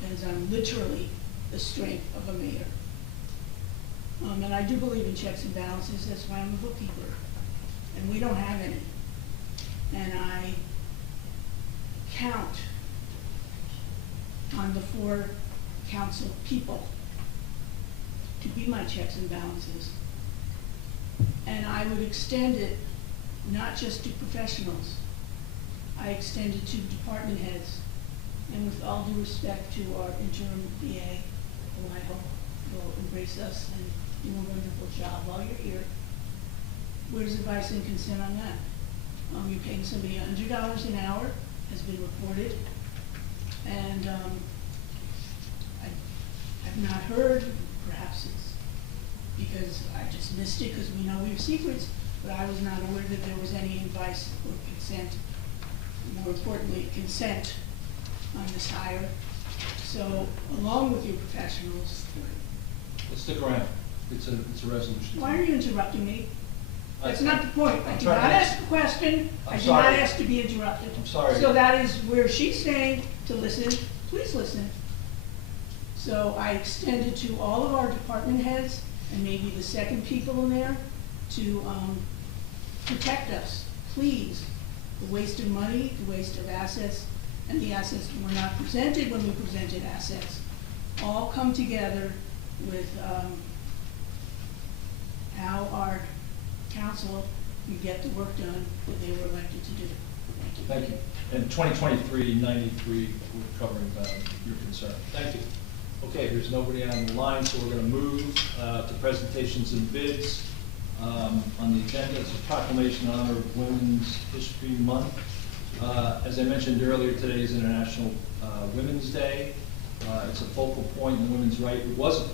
depends on literally the strength of a mayor. And I do believe in checks and balances, that's why I'm a bookkeeper. And we don't have any. And I count on the 4 council people to be my checks and balances. And I would extend it not just to professionals. I extend it to department heads. And with all due respect to our interim BA, who I hope will embrace us and do a wonderful job while you're here, where's advice and consent on that? You're paying somebody $100 an hour, has been reported, and I've not heard, perhaps it's because I just missed it because we know we have secrets, but I was not aware that there was any advice or consent, more importantly, consent on this hire. So, along with your professionals. Let's stick around. It's a resolution. Why are you interrupting me? That's not the point. I I'm did trying not to- ask a question. I I'm did not sorry. ask to be interrupted. I'm sorry. So that is where she's saying to listen. Please listen. So I extended to all of our department heads and maybe the second people in there to protect us. Please. The waste of money, the waste of assets, and the assets that were not presented when we presented assets all come together with how our council can get the work done that they were elected to do. Thank you. Thank you. And 2023-93, we're covering your concern. Thank you. Okay, there's nobody on the line, so we're going to move to presentations and bids. On the agenda is a proclamation in honor of Women's History Month. As I mentioned earlier, today is International Women's Day. It's a focal point in the women's rights.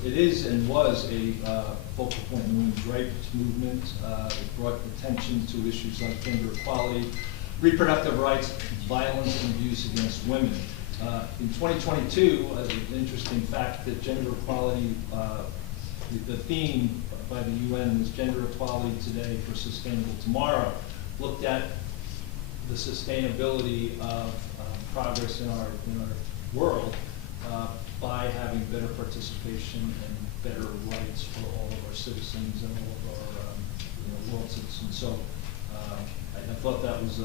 It is and was a focal point in the women's rights movement. It brought attention to issues like gender equality, reproductive rights, violence, and abuse against women. In 2022, an interesting fact that gender equality, the theme by the UN was gender equality today for sustainable tomorrow, looked at the sustainability of progress in our world by having better participation and better rights for all of our citizens and all of our world citizens. So I thought that was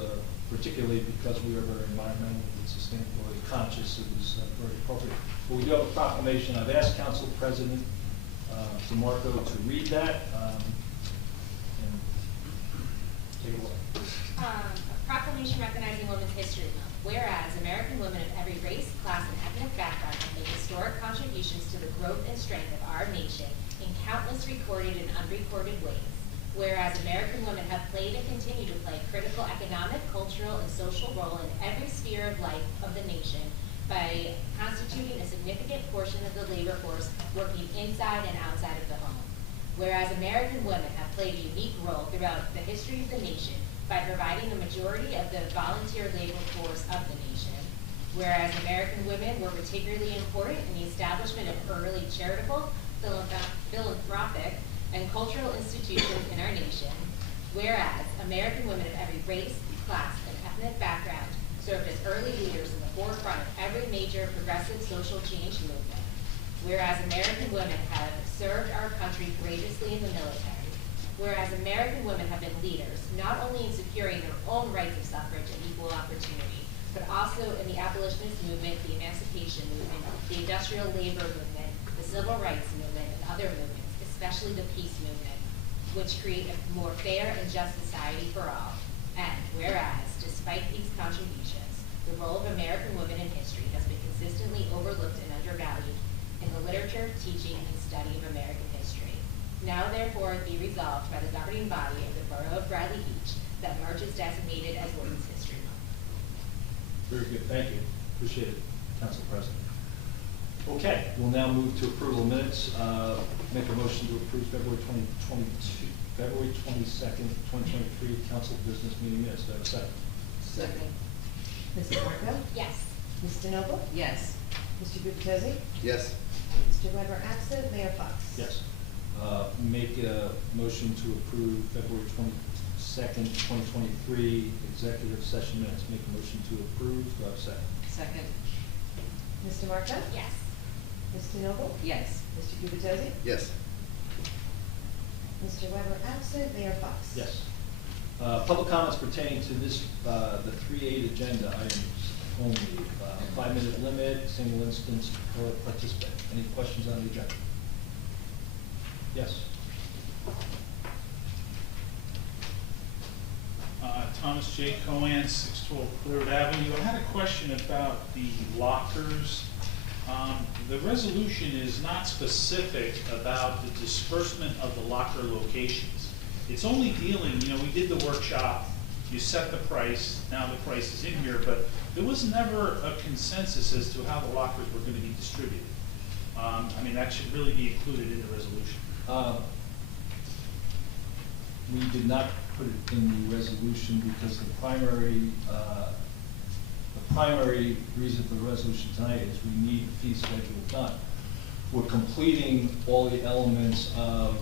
particularly because we are very environmental and sustainability conscious, it was very appropriate. But we do have a proclamation. I've asked Council President DeMarco to read that and take it away. A proclamation recognizing Women's History Month. Whereas American women of every race, class, and ethnic background have made historic contributions to the growth and strength of our nation in countless recorded and unrecorded ways. Whereas American women have played and continue to play a critical economic, cultural, and social role in every sphere of life of the nation by constituting a significant portion of the labor force working inside and outside of the home. Whereas American women have played a unique role throughout the history of the nation by providing the majority of the volunteer labor force of the nation. Whereas American women were particularly important in the establishment of early charitable, philanthropic, and cultural institutions in our nation. Whereas American women of every race, class, and ethnic background served as early leaders in the forefront of every major progressive social change movement. Whereas American women have served our country courageously in the military. Whereas American women have been leaders, not only in securing their own rights of suffrage and equal opportunity, but also in the abolitionist movement, the emancipation movement, the industrial labor movement, the civil rights movement, and other movements, especially the peace movement, which create a more fair and just society for all. And whereas, despite these contributions, the role of American women in history has been consistently overlooked and undervalued in the literature, teaching, and study of American history. Now therefore be resolved by the governing body of the Borough of Bradley Beach that March is designated as Women's History Month. Very good, thank you. Appreciate it, Council President. Okay, we'll now move to approval of minutes. Make a motion to approve February 22nd, 2023 Council Business Meeting minutes. Do I have a second? Second. Mrs. Marco? Yes. Mrs. DeNoble? Yes. Mr. Gubatose? Yes. Mr. Weber absent, Mayor Fox? Yes. Make a motion to approve February 22nd, 2023 executive session minutes. Make a motion to approve. Do I have a second? Second. Mr. Marco? Yes. Mrs. DeNoble? Yes. Mr. Gubatose? Yes. Mr. Weber absent, Mayor Fox? Yes. Public comments pertaining to this, the 3-8 agenda items only. 5-minute limit, single instance per participant. Any questions on the agenda? Yes. Thomas J. Cohen, 612 Clearwood Avenue. I had a question about the lockers. The resolution is not specific about the disbursement of the locker locations. It's only dealing, we did the workshop, you set the price, now the price is in here, but there was never a consensus as to how the lockers were going to be distributed. That should really be included in the resolution. We did not put it in the resolution because the primary reason for the resolution tonight is we need the fee schedule done. We're completing all the elements of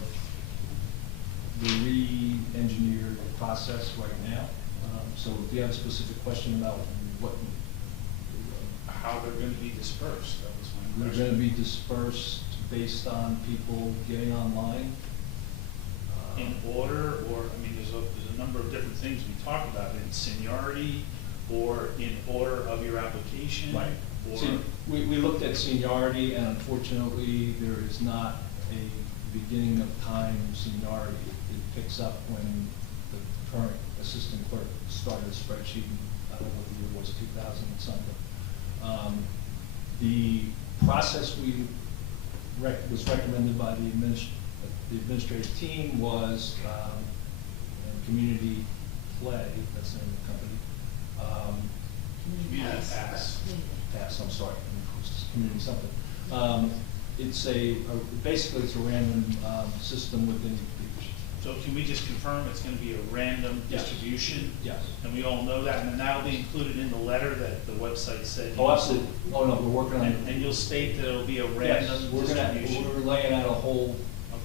the re-engineered process right now. So if you have a specific question about How they're going to be dispersed, that was my they're question. going to be dispersed based on people getting online. In order, or, there's a number of different things we talked about, in seniority, or in order of your application. Right. Or, See, we looked at seniority, and unfortunately, there is not a beginning of time seniority. It picks up when the current assistant clerk started a spreadsheet, I don't know what the year was, 2000 and something. The process was recommended by the administrative team was Community Play, that's the name of the company. Community Pass. Pass, I'm sorry, Community something. Basically it's a random system within each. So can we just confirm it's going to be a random Yes. distribution? Yes. And we all know that, and then that'll be included in the letter that the website said. Oh, absolutely. Oh, no, we're working on it. And you'll state that it'll be a Yes, random distribution. we're laying out a whole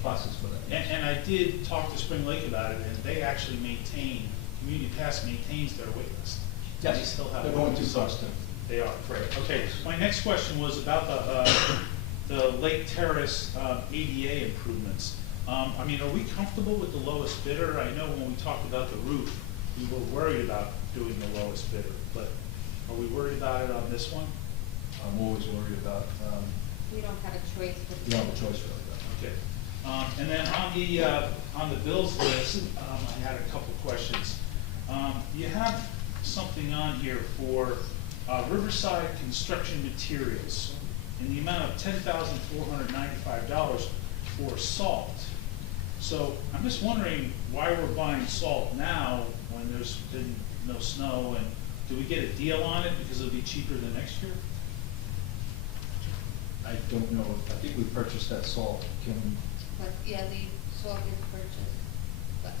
process for that. And I did talk to Spring Lake about it, and they actually Community Pass maintains their wait list. Yes, They still have. they're going too fast too. They are, great. Okay, my next question was about the Lake Terrace ADA improvements. Are we comfortable with the lowest bidder? I know when we talked about the roof, we were worried about doing the lowest bidder, but are we worried about it on this one? I'm always worried about, We don't have a choice but. you don't have a choice really. Okay. And then on the bills list, I had a couple questions. You have something on here for Riverside Construction Materials in the amount of $10,495 for salt. So I'm just wondering why we're buying salt now when there's been no snow, and do we get a deal on it because it'll be cheaper than next year? I don't know, I think we purchased that salt, Kim, But, yeah, the salt is purchased, but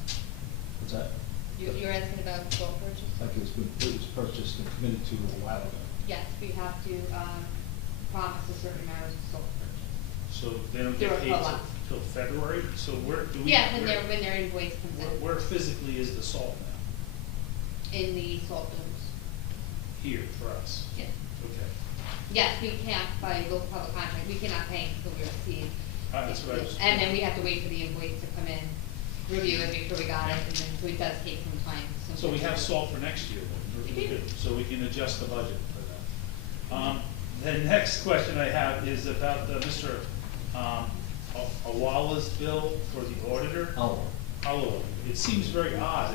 what's that? you're asking about salt purchase? Like it was purchased and committed to a while ago. Yes, we have to, promise a certain amount of salt purchase. So they don't Through get a paid co-op. till February, so where do we? Yeah, when where- their invoice comes in, Where physically is the salt now? in the salt booms, Here for us? yes. Okay. Yes, we can't, by local public contract, we cannot pay until we receive. That's what I was. And then we have to wait for the invoice to come in, review it, make sure we got it, and then, so it does take some time. So we have salt for next year, then, We we're do. good, so we can adjust the budget for that. The next question I have is about Mr. Awala's bill for the auditor. Oh, It seems very odd,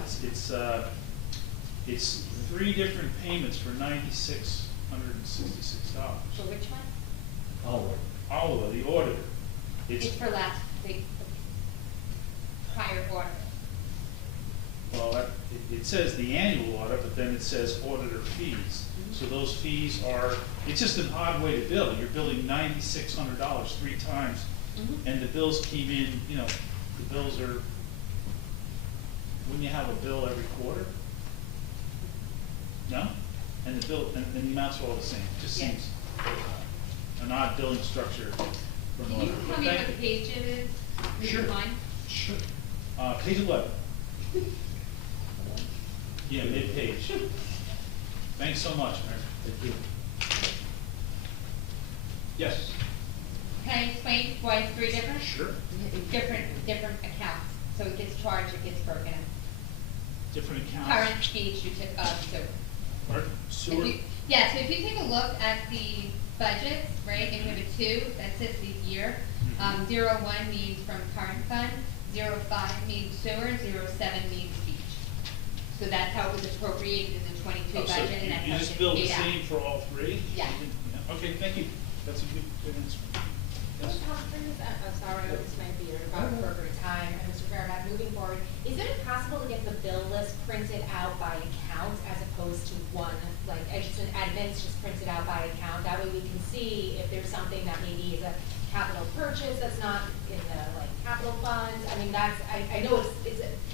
it's 3 different payments for $9,666. For which one? Oliver. The auditor. It's for last, the prior order. Well, it says the annual audit, but then it says auditor fees. So those fees are, it's just an odd way to bill. You're billing $9,600 3 times, and the bills came in, the bills are, wouldn't you have a bill every quarter? No? And the bill, and the amounts are all the same. It just Yes. seems an odd billing structure for an Can you auditor. tell me what the page it is? Would you Sure. mind? Sure. Page 11. Yeah, mid-page. Thanks so much, Mayor. Thank you. Yes. Can I explain why it's 3 different? Sure. Different accounts, so it gets charged, it gets broken out. Different accounts. Current fees you took, sewer. Or If sewer. you- Yeah, so if you take a look at the budgets, right, and you have a 2, that says the year. 01 means from current fund, 05 means sewer, 07 means beach. So that's how it was appropriated in the 22 Oh, so budget, and that's how you it just gets bill the paid out. same for all 3? Yeah. Okay, thank you. That's a good answer. Yes. Ms. Hopkins, I'm sorry, this might be about appropriate time, and Mr. Fairback, moving forward, is it possible to get the bill list printed out by account as opposed to one, like, just an admin's just printed out by account? That way we can see if there's something that maybe is a capital purchase that's not in the, like, capital funds. I mean, that's, I know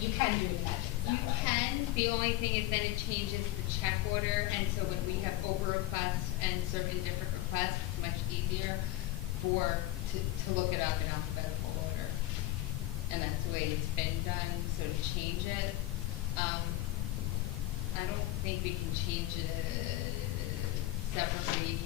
you can do the magic You that way. can, the only thing is then it changes the check order, and so when we have over requests and certain different requests, it's much easier to look it up in alphabetical order. And that's the way it's been done, so to change it, I don't think we can change it separately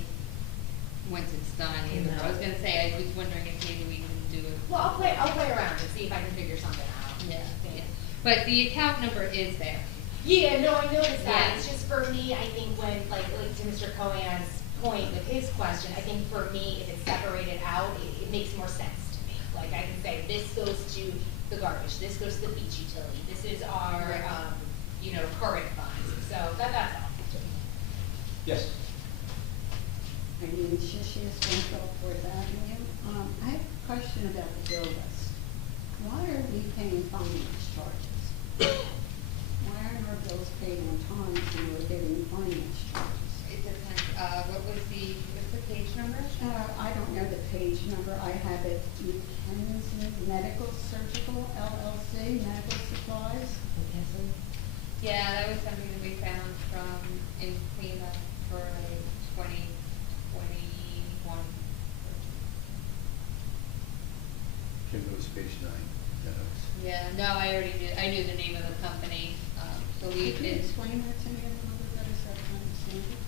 once it's done either. I was gonna say, I was wondering if maybe we can do it. Well, I'll play around and see if I can figure something out. Yeah, yeah, but the account number is there. Yeah, no, I noticed that. Yeah. It's just for me, I think when, like to Mr. Cohen's point with his question, I think for me, if it's separated out, it makes more sense to me. Like I can say, this goes to the garbage, this goes to the beach utility, this is our, Right. current funds. So that's all. Yes. My name is Shishia Springfield, Fourth Avenue. I have a question about the bill list. Why are we paying finance charges? Why aren't our bills paid on time when we're getting finance charges? It depends, what's the page number? I don't know the page number. I have it, McKenzie Medical Surgical LLC, Medical Supplies. Yeah, that was something that we found from in cleanup for 2021. Kim goes page 9. Yeah, no, I already knew, I knew the name of the company, so we Could you did, explain that to me a little better so I can understand it?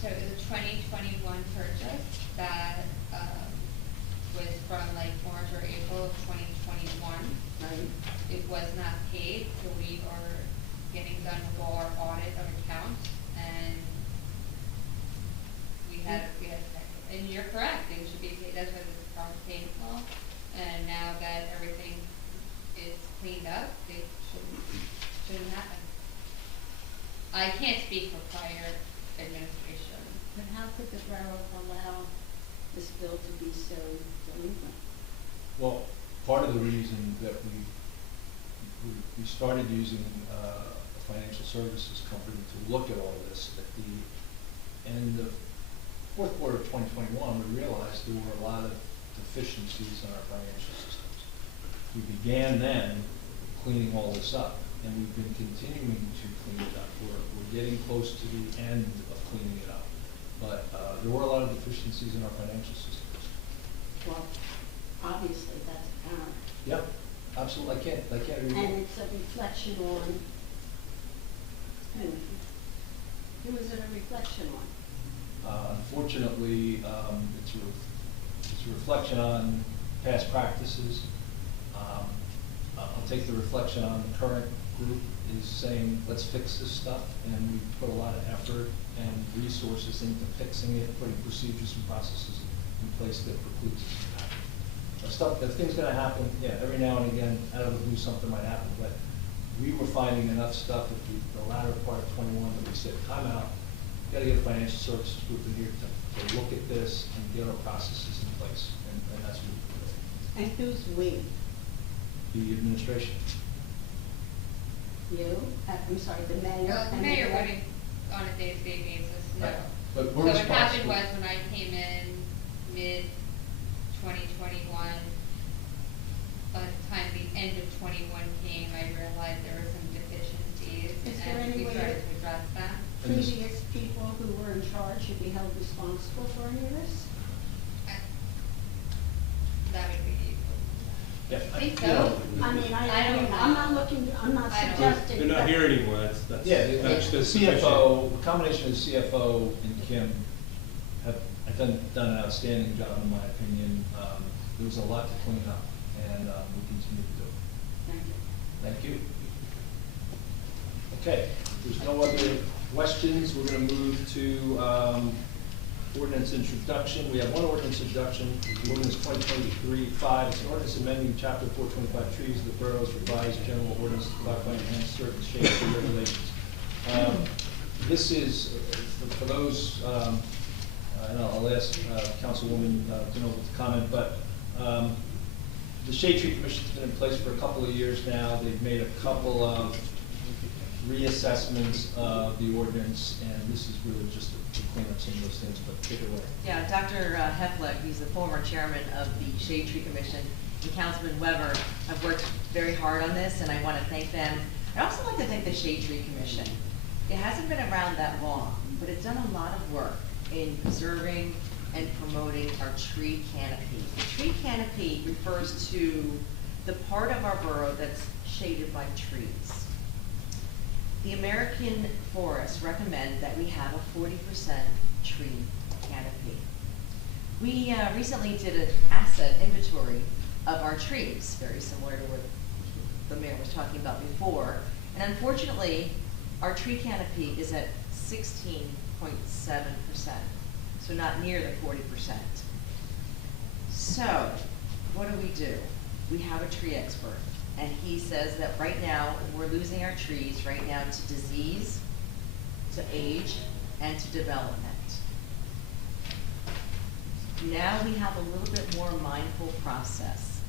so it was a 2021 purchase that, was from like March or April of 2021. Right. It was not paid, so we are getting done with all our audit of accounts, and we had, and you're correct, it should be paid, that's why this is called payable, and now that everything is cleaned up, it shouldn't happen. I can't speak for prior administration. But how could the borough allow this bill to be so delinquent? Well, part of the reason that we started using a financial services company to look at all this at the end of fourth quarter of 2021, we realized there were a lot of deficiencies in our financial systems. We began then cleaning all this up, and we've been continuing to clean it up. We're getting close to the end of cleaning it up, but there were a lot of deficiencies in our financial systems. Well, obviously, that's apparent. Yep, absolutely. I can't agree more. And it's a reflection on, who is it a reflection on? Unfortunately, it's a reflection on past practices. I'll take the reflection on the current group is saying, let's fix this stuff, and we put a lot of effort and resources into fixing it, putting procedures and processes in place that precludes this from happening. If things gonna happen, yeah, every now and again, out of the blue, something might happen, but we were finding enough stuff at the latter part of 21 that we said, time out, gotta get a financial services group in here to look at this and get our processes in place, and that's what we're doing. And who's we? The administration. You? I'm sorry, the mayor? Well, the and mayor direct- wouldn't, on a day-to-day basis, no. Right. But So we're what happened responsible. was when I came in mid-2021, by the time the end of 21 came, I realized there were some deficiencies, Is there and any we way started that- to address them. And this- Previous people who were in charge should be held responsible for any of this? That would be, Yeah, I think you know, so. I mean, I don't know. I'm not looking, I'm not I don't- suggesting. They're not that- here anymore, that's. Yeah, that's the sufficient. CFO, the combination of the CFO and Kim have done an outstanding job, in my opinion. There was a lot to clean up, and we continue to do it. Thank you. Thank you. Okay, if there's no other questions, we're gonna move to ordinance introduction. We have one ordinance introduction, ordinance 2023-5. It's an ordinance amending chapter 425 trees of the borough's revised general ordinance to clarify and enhance certain shade tree regulations. This is, for those, and I'll ask Councilwoman Denoble to comment, but the Shade Tree Commission's been in place for a couple of years now. They've made a couple of reassessments of the ordinance, and this is really just to clean up some of those things, but take it away. Yeah, Dr. Heflick, he's the former chairman of the Shade Tree Commission, and Councilman Weber have worked very hard on this, and I want to thank them. I'd also like to thank the Shade Tree Commission. It hasn't been around that long, but it's done a lot of work in preserving and promoting our tree canopy. The tree canopy refers to the part of our borough that's shaded by trees. The American forests recommend that we have a 40% tree canopy. We recently did an asset inventory of our trees, very similar to what the mayor was talking about before. And unfortunately, our tree canopy is at 16.7%, so not near the 40%. So, what do? We have a tree expert. And he says that right now, we're losing our trees right now to disease, to age, and to development. Now we have a little bit more mindful process.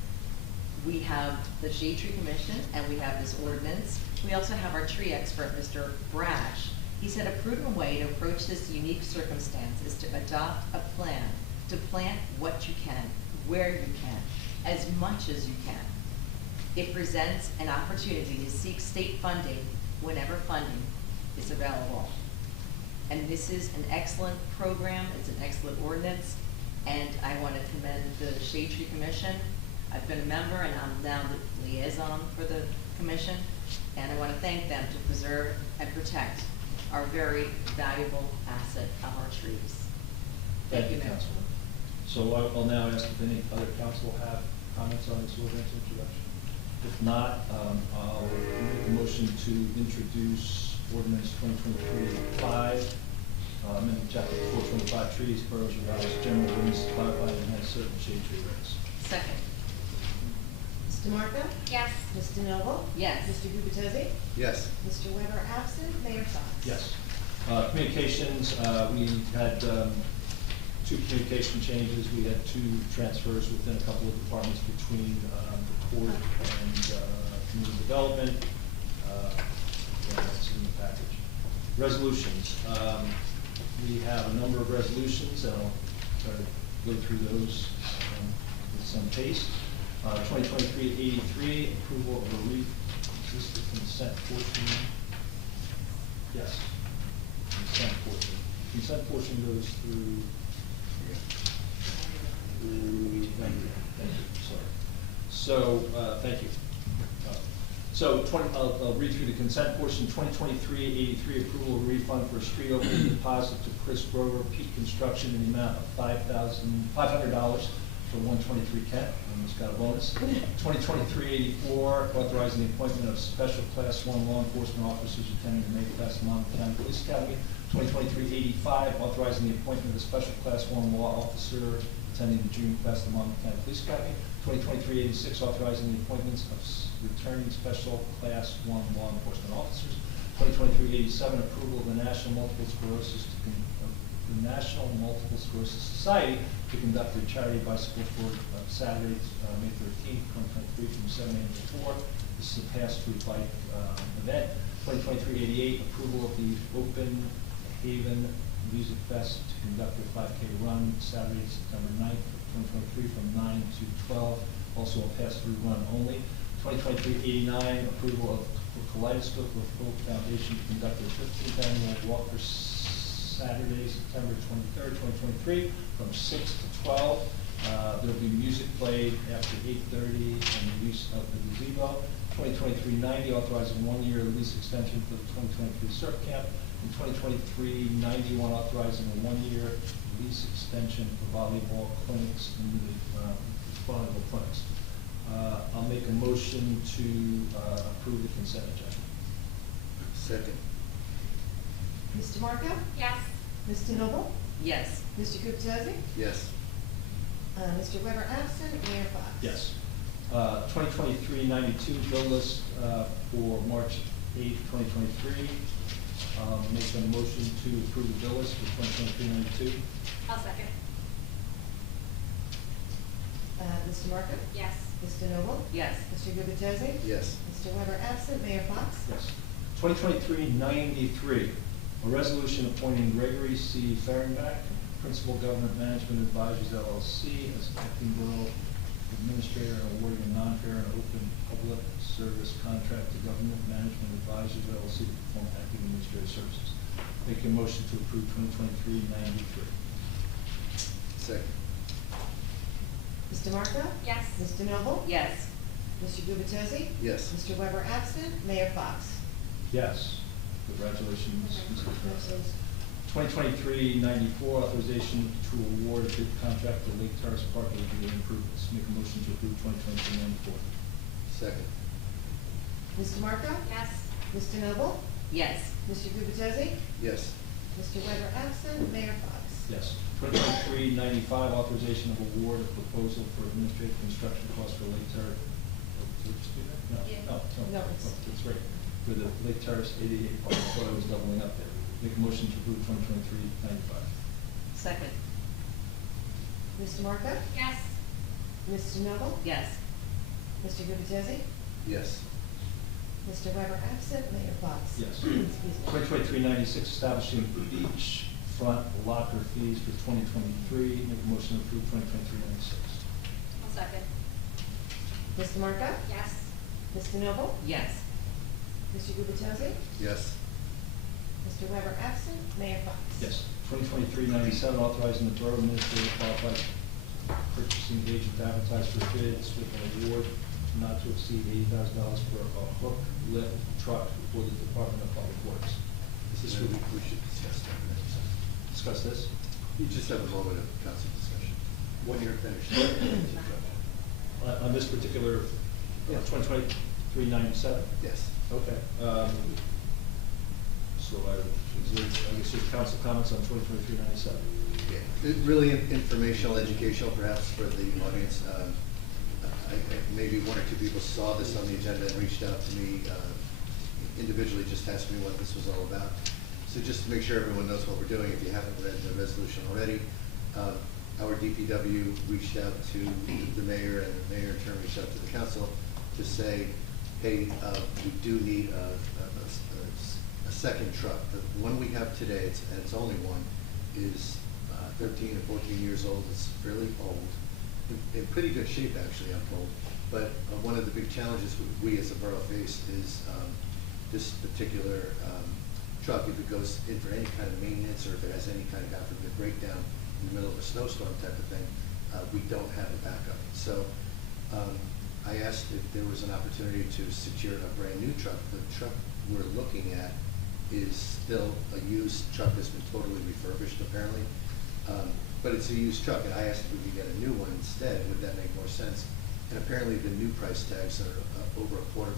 We have the Shade Tree Commission, and we have this ordinance. We also have our tree expert, Mr. Brash. He said a prudent way to approach this unique circumstance is to adopt a plan to plant what you can, where you can, as much as you can. It presents an opportunity to seek state funding whenever funding is available. And this is an excellent program, it's an excellent ordinance, and I want to commend the Shade Tree Commission. I've been a member and I'm now the liaison for the commission, and I want to thank them to preserve and protect our very valuable asset of our trees. Thank you, Mayor. Councilman. So I'll now ask if any other council have comments on this ordinance introduction. If not, I'll make a motion to introduce ordinance 2023-5, amending chapter 425 trees, boroughs revised general ordinance to clarify and enhance certain shade tree regs. Second. Mr. Marco? yes, Ms. DeNoble? Yes. Mr. Gubatose? Yes. Mr. Weber absent, Mayor Fox? Yes. Communications, we had 2 communication changes. We had 2 transfers within a couple of departments between the Transport and Community Development. Yeah, that's in the package. Resolutions. We have a number of resolutions, and I'll try to go through those with some pace. 2023-83, approval of a is this the consent portion? Yes, consent portion. Consent portion goes through, thank you, sorry. So, thank you. So I'll read through the consent portion. 2023-83, approval of refund for a street opening deposit to Chris Grover, Peak Construction, in the amount of $500 for 123 Kent, almost got a bonus. 2023-84, authorizing the appointment of special class 1 law enforcement officers attending the May class Monmouth County Police Academy. 2023-85, authorizing the appointment of a special class 1 law officer attending the June class of the Monmouth County Police Academy. 2023-86, authorizing the appointments of returning special class 1 law enforcement officers. 2023-87, approval of the National Multiple Sclerosis Society to conduct a charity bicycle for Saturday, May 13th, 2023, from 7 a.m. to 4. This is a pass-through bike event. 2023-88, approval of the Open Haven Music Fest to conduct a 5K run Saturday, September 9th, 2023, from 9 to 12. Also a pass-through run only. 2023-89, approval of Kaleidoscope of Hope Foundation to conduct a 15th annual walk for Saturday, September 23rd, 2023, from 6 to 12. There will be music played after 8:30 and the use of the gazebo. 2023-90, authorizing 1-year lease extension for the 2023 surf camp. And 2023-91, authorizing a 1-year lease extension for volleyball clinics in the volleyball clinics. I'll make a motion to approve the consent agenda. Second. Mr. Marco? Yes. Mr. Noble? Yes. Mr. Guptazzi? Yes. Mr. Weber absent, Mayor Fox? Yes. 2023-92 bill list for March 8th, 2023. Make a motion to approve the bill list for 2023-92. I'll second. Mr. Marco? Yes. Mr. Noble? Yes. Mr. Guptazzi? Yes. Mr. Weber absent, Mayor Fox? Yes. 2023-93, a resolution appointing Gregory C. Fehrenbach, Principal Government Management Advisors LLC, as acting borough administrator and awarding a non-fair and open public service contract to Government Management Advisors LLC to perform acting administrative services. Make a motion to approve 2023-93. Second. Mr. Marco? Yes. Mr. Noble? Yes. Mr. Guptazzi? Yes. Mr. Weber absent, Mayor Fox? Yes. Congratulations, Mr. President. 2023-94, authorization to award a bid contract to Lake Terrace Park Review improvements. Make a motion to approve 2023-94. Second. Mr. Marco? Yes. Mr. Noble? Yes. Mr. Guptazzi? Yes. Mr. Weber absent, Mayor Fox? Yes. 2023-95, authorization of award of proposal for administrative construction costs for Lake Terrace. Did we just do that? No, Yeah. no, No, it's- that's right. For the Lake Terrace 88 Park, I thought I was doubling up there. Make a motion to approve 2023-95. Second. Mr. Marco? Yes. Mr. Noble? Yes. Mr. Guptazzi? Yes. Mr. Weber absent, Mayor Fox? Yes. Excuse me. 2023-96, establishing beach front locker fees for 2023. Make a motion to approve 2023-96. I'll second. Mr. Marco? Yes. Mr. Noble? Yes. Mr. Guptazzi? Yes. Mr. Weber absent, Mayor Fox? Yes. 2023-97, authorizing the Borough Administrator qualified purchasing agent to advertise for bids with an award not to exceed $80,000 for a hook lift truck for the Department of Public Works. This We would we should discuss that. discuss this. You just have a moment of council discussion. When you're finished. On this particular, Yeah. 2023-97? Yes. Okay. So I guess there's council comments on 2023-97. Yeah. Really informational, educational perhaps for the audience. Maybe one or two people saw this on the agenda and reached out to me individually, just asked me what this was all about. So just to make sure everyone knows what we're doing, if you haven't read the resolution already, our DPW reached out to the mayor, and the mayor in turn reached out to the council to say, hey, we do need a second truck. The one we have today, and it's only one, is 13 or 14 years old. It's fairly old, in pretty good shape actually, I'm told. But one of the big challenges we as a borough face is this particular truck, if it goes in for any kind of maintenance or if it has any kind of, God forbid, breakdown in the middle of a snowstorm type of thing, we don't have a backup. So I asked if there was an opportunity to secure a brand new truck. The truck we're looking at is still a used truck that's been totally refurbished apparently. But it's a used truck, and I asked if we could get a new one instead. Would that make more sense? And apparently the new price tags are over $250,000.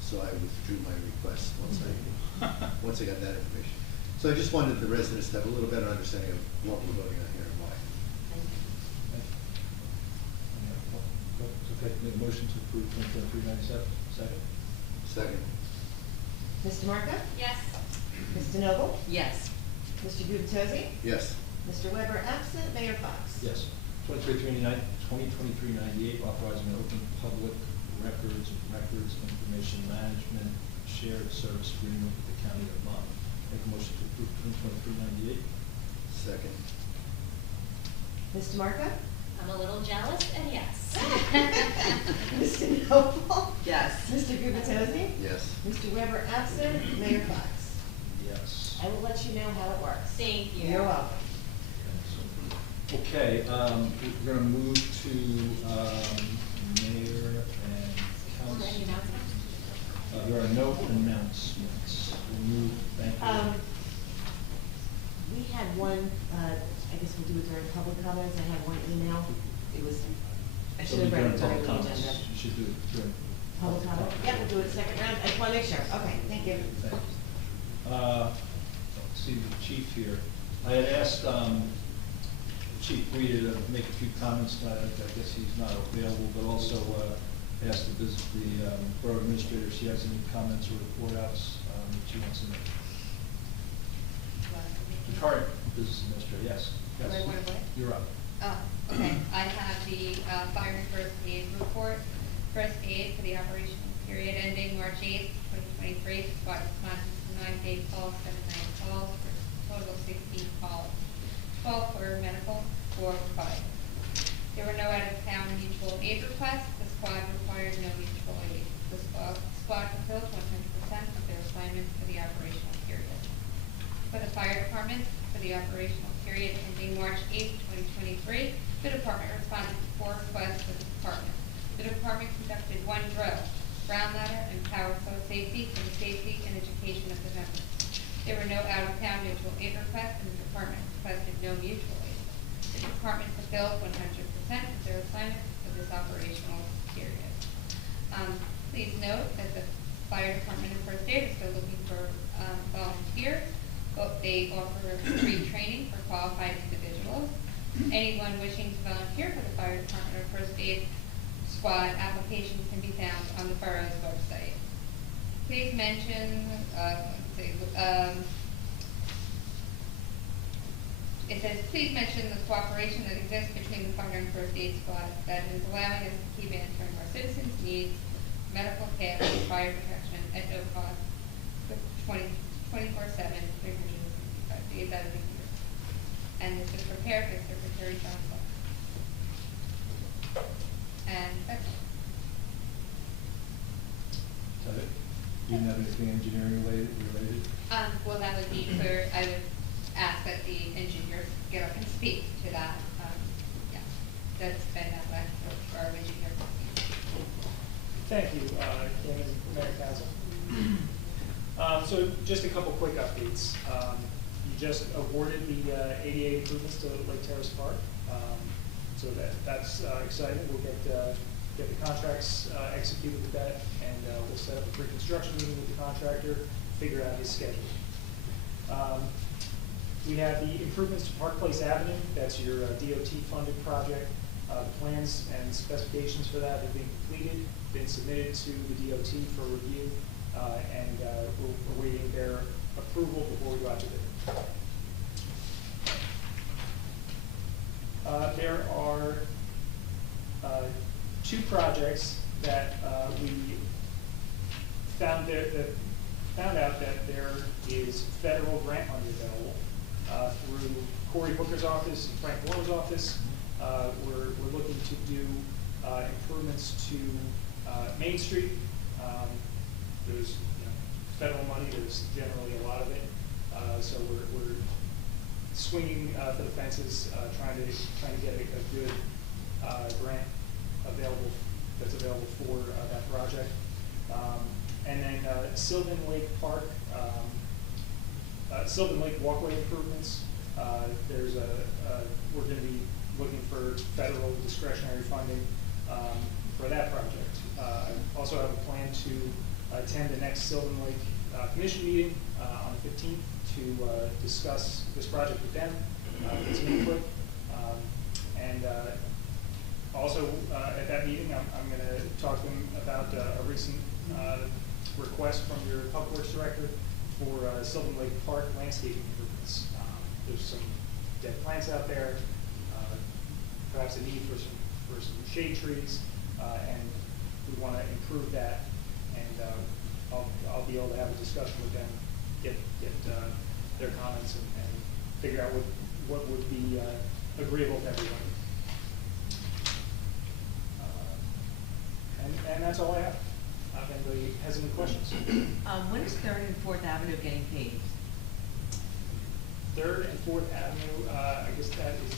So I withdrew my request once I got that information. So I just wanted the residents to have a little better understanding of what we're voting on here and why. Okay, make a motion to approve 2023-97. Second? Second. Mr. Marco? Yes. Ms. DeNoble? Yes. Mr. Gubatose? Yes. Mr. Weber absent, Mayor Fox? Yes. 2023-98, authorizing an open public records information management shared service agreement with the County of Monmouth. Make a motion to approve 2023-98. Second. Mr. Marco? I'm a little jealous, and yes. Ms. DeNoble? Yes. Mr. Gubatose? Yes. Mr. Weber absent, Mayor Fox? Yes. I will let you know how it works. Thank you. You're welcome. Okay, we're gonna move to mayor and council. Any announcements? There are no announcements. We'll move, thank you. We had one, I guess we'll do it during public comments. I had one email. It was, I should have read it during the Comments. agenda. You should do it during. Public comment? Yeah, we'll do it second round. I just want to make sure. Okay, thank you. Thanks. See the chief here. I had asked Chief Reed to make a few comments. I guess he's not available, but also asked the borough administrator if she has any comments or report outs that she wants to make. The current business administrator, yes. Do I want to wait? You're up. Okay, I have the fire and first aid report. First aid for the operational period ending March 8th, 2023, squad responses to 9 paid calls, 79 calls, for a total of 16 calls. 12 for medical, 4 for fire. There were no out-of-town mutual aid requests. The squad required no mutual aid. The squad fulfilled 100% of their assignments for the operational period. For the fire department, for the operational period ending March 8th, 2023, the department responded to 4 requests for the department. The department conducted 1 drill, ground ladder and power flow safety for the safety and education of the members. There were no out-of-town mutual aid requests, and the department requested no mutual aid. The department fulfilled 100% of their assignments for this operational period. Please note that the fire department and first aid are still looking for volunteers. They offer free training for qualified individuals. Anyone wishing to volunteer for the fire department or first aid squad applications can be found on the borough's website. Please mention, it says, please mention the cooperation that exists between the fire and first aid squad that is allowing us to keep answering our citizens' needs, medical care, and fire protection at no cost for 24/7, 365 days out of the year. And this is prepared by Secretary John Clark. And that's all. Is that it? You didn't have anything engineering related? Well, that would be for, I would ask that the engineers get up and speak to that. Yeah, that's been that way for our engineer. Thank you, Kim and Mayor Council. So just a couple quick updates. You just awarded the ADA improvements to Lake Terrace Park. So that's exciting. We'll get the contracts executed with that, and we'll set up a pre-construction meeting with the contractor, figure out his schedule. We have the improvements to Park Place Avenue. That's your DOT-funded project. The plans and specifications for that have been completed, been submitted to the DOT for review, and we're awaiting their approval before we go out to bid. There are 2 projects that we found out that there is federal grant money available through Cory Booker's office and Frank Warner's office. We're looking to do improvements to Main Street. There's federal money. There's generally a lot of it. So we're swinging for the fences, trying to get a good grant that's available for that project. And then Sylvan Lake Park, Sylvan Lake walkway improvements. We're going to be looking for federal discretionary funding for that project. I also have a plan to attend the next Sylvan Lake Commission meeting on the 15th to discuss this project with them, get some input. And also at that meeting, I'm going to talk to them about a recent request from your Public Works Director for Sylvan Lake Park landscaping improvements. There's some dead plants out there, perhaps a need for some shade trees, and we want to improve that. And I'll be able to have a discussion with them, get their comments, and figure out what would be agreeable to everybody. And that's all I have. If anybody has any questions. When is 3rd and 4th Avenue getting paved? 3rd and 4th Avenue, I guess that is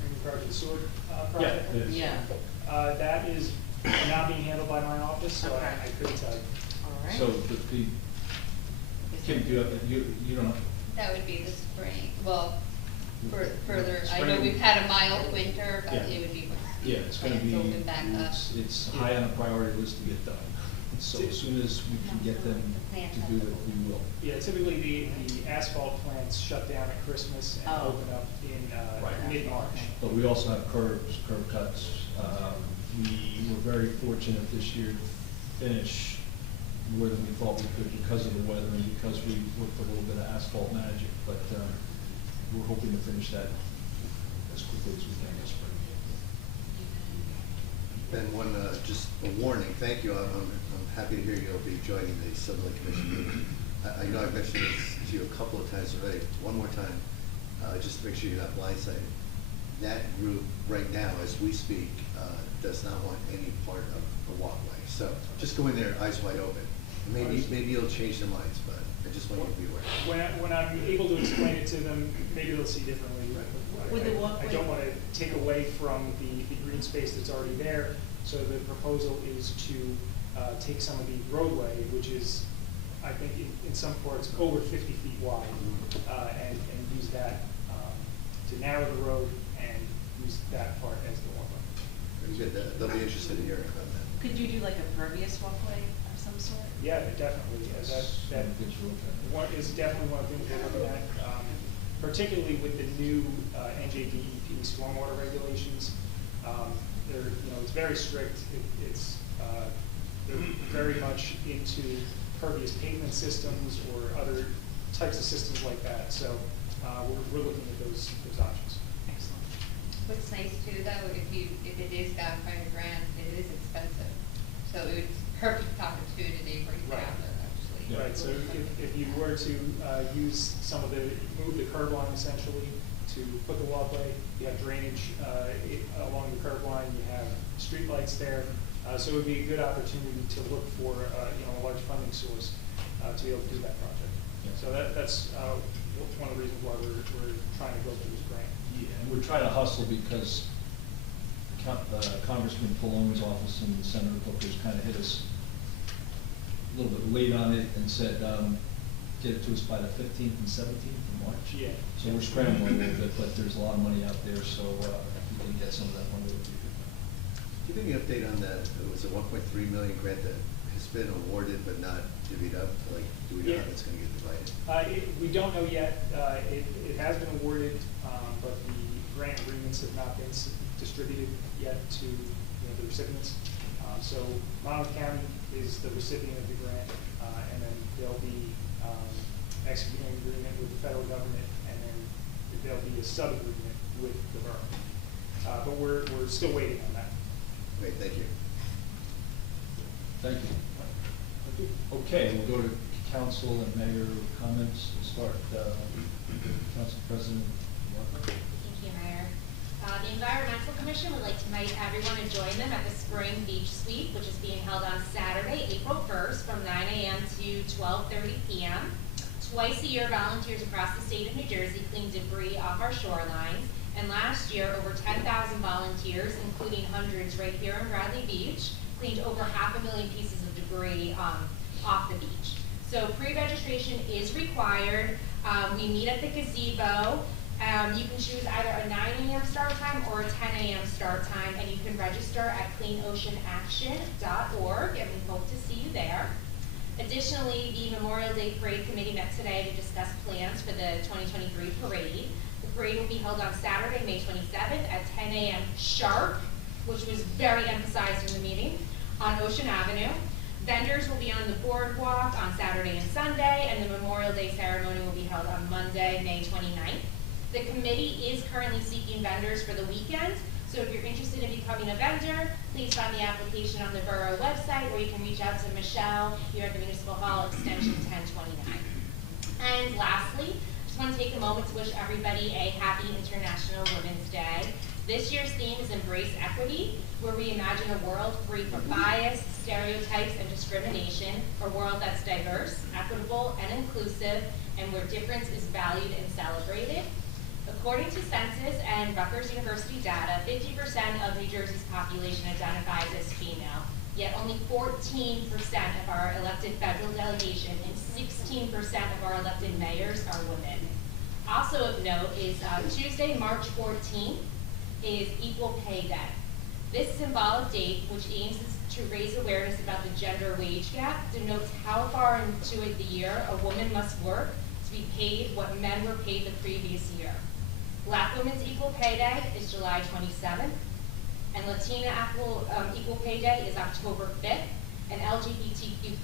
in regard to the sewer project? Yeah, it is. Yeah. That is not being handled by my office, so Okay. I couldn't tell you. All right. So Kim, do you don't know? That would be the spring, well, further, I know Spring. we've had a mild winter, but Yeah. it would be. Yeah, it's gonna be, Open back up. it's high on the priority list to get done. So as soon as we can get them to do it, we will. Yeah, typically the asphalt plants shut down at Christmas and Oh. open up in Right. mid-March. But we also have curb cuts. We were very fortunate this year to finish more than we thought we could because of the weather and because we worked a little bit of asphalt magic. But we're hoping to finish that as quickly as we can this spring. Ben, just a warning, thank you, I'm happy to hear you'll be joining the Sylvan Lake Commission meeting. I know I've mentioned this to you a couple of times already, one more time, just to make sure you're not blindsided. That group, right now, as we speak, does not want any part of the walkway. So just go in there, eyes wide open. Maybe you'll change their minds, but I just want you to be aware. When I'm able to explain it to them, maybe they'll see differently. With the walkway- I don't want to take away from the green space that's already there. So the proposal is to take some of the roadway, which is, I think, in some parts over 50 feet wide, and use that to narrow the road and use that part as the walkway. Very good, they'll be interested in hearing about that. Could you do like a pervious walkway of some sort? Yeah, definitely. That is definitely one of the things we're looking at, particularly with the new NJDEP stormwater regulations. It's very strict. They're very much into pervious pavement systems or other types of systems like that. So we're looking at those options. Excellent. What's nice too, though, if it is that kind of grant, it is expensive. So it's perfect opportunity for you to have it, actually. Yeah. Right, so if you were to use move the curb line essentially to put the walkway, you have drainage along the curb line, you have street lights there. So it would be a good opportunity to look for a large funding source to be able to do that project. Yeah. So that's one of the reasons why we're trying to go through this grant. Yeah, and we're trying to hustle because Congressman Pallone's office and Senator Booker's kind of hit us a little bit late on it and said, get it to us by the 15th and 17th of March. Yeah. So we're scrambling a little bit, but there's a lot of money out there, so if we can get some of that money, it would be good. Do you have any update on that, it was a 1.3 million grant that has been awarded but not divvied up? Like, do we know how that's gonna get divided? We don't know yet. It has been awarded, but the grant agreements have not been distributed yet to the recipients. So Monmouth County is the recipient of the grant, and then they'll be executing an agreement with the federal government, and then there'll be a sub-agreement with the borough. But we're still waiting on that. Great, thank you. Thank you. Okay, we'll go to council and mayor comments. We'll start, Council President Walker. Thank you, Mayor. The Environmental Commission would like to invite everyone to join them at the Spring Beach Sweep, which is being held on Saturday, April 1st from 9 a.m. to 12:30 p.m. Twice a year, volunteers across the state of New Jersey clean debris off our shorelines. And last year, over 10,000 volunteers, including hundreds right here in Bradley Beach, cleaned over 500,000 pieces of debris off the beach. So pre-registration is required. We meet at the gazebo. You can choose either a 9 a.m. start time or a 10 a.m. start time, and you can register at cleanoceanaction.org, and we hope to see you there. Additionally, the Memorial Day Parade Committee met today to discuss plans for the 2023 parade. The parade will be held on Saturday, May 27th at 10 a.m. sharp, which was very emphasized in the meeting, on Ocean Avenue. Vendors will be on the boardwalk on Saturday and Sunday, and the Memorial Day ceremony will be held on Monday, May 29th. The committee is currently seeking vendors for the weekend, so if you're interested in becoming a vendor, please find the application on the borough website, or you can reach out to Michelle here at the Municipal Hall, extension 1029. And lastly, just want to take a moment to wish everybody a happy International Women's Day. This year's theme is Embrace Equity, where we imagine a world free from bias, stereotypes, and discrimination, a world that's diverse, equitable, and inclusive, and where difference is valued and celebrated. According to census and Rutgers University data, 50% of New Jersey's population identifies as female, yet only 14% of our elected federal delegation and 16% of our elected mayors are women. Also of note is Tuesday, March 14th, is Equal Pay Day. This symbolic date, which aims to raise awareness about the gender wage gap, denotes how far into the year a woman must work to be paid what men were paid the previous year. Black Women's Equal Pay Day is July 27th, and Latina Equal Pay Day is October 5th, and LGBTQ+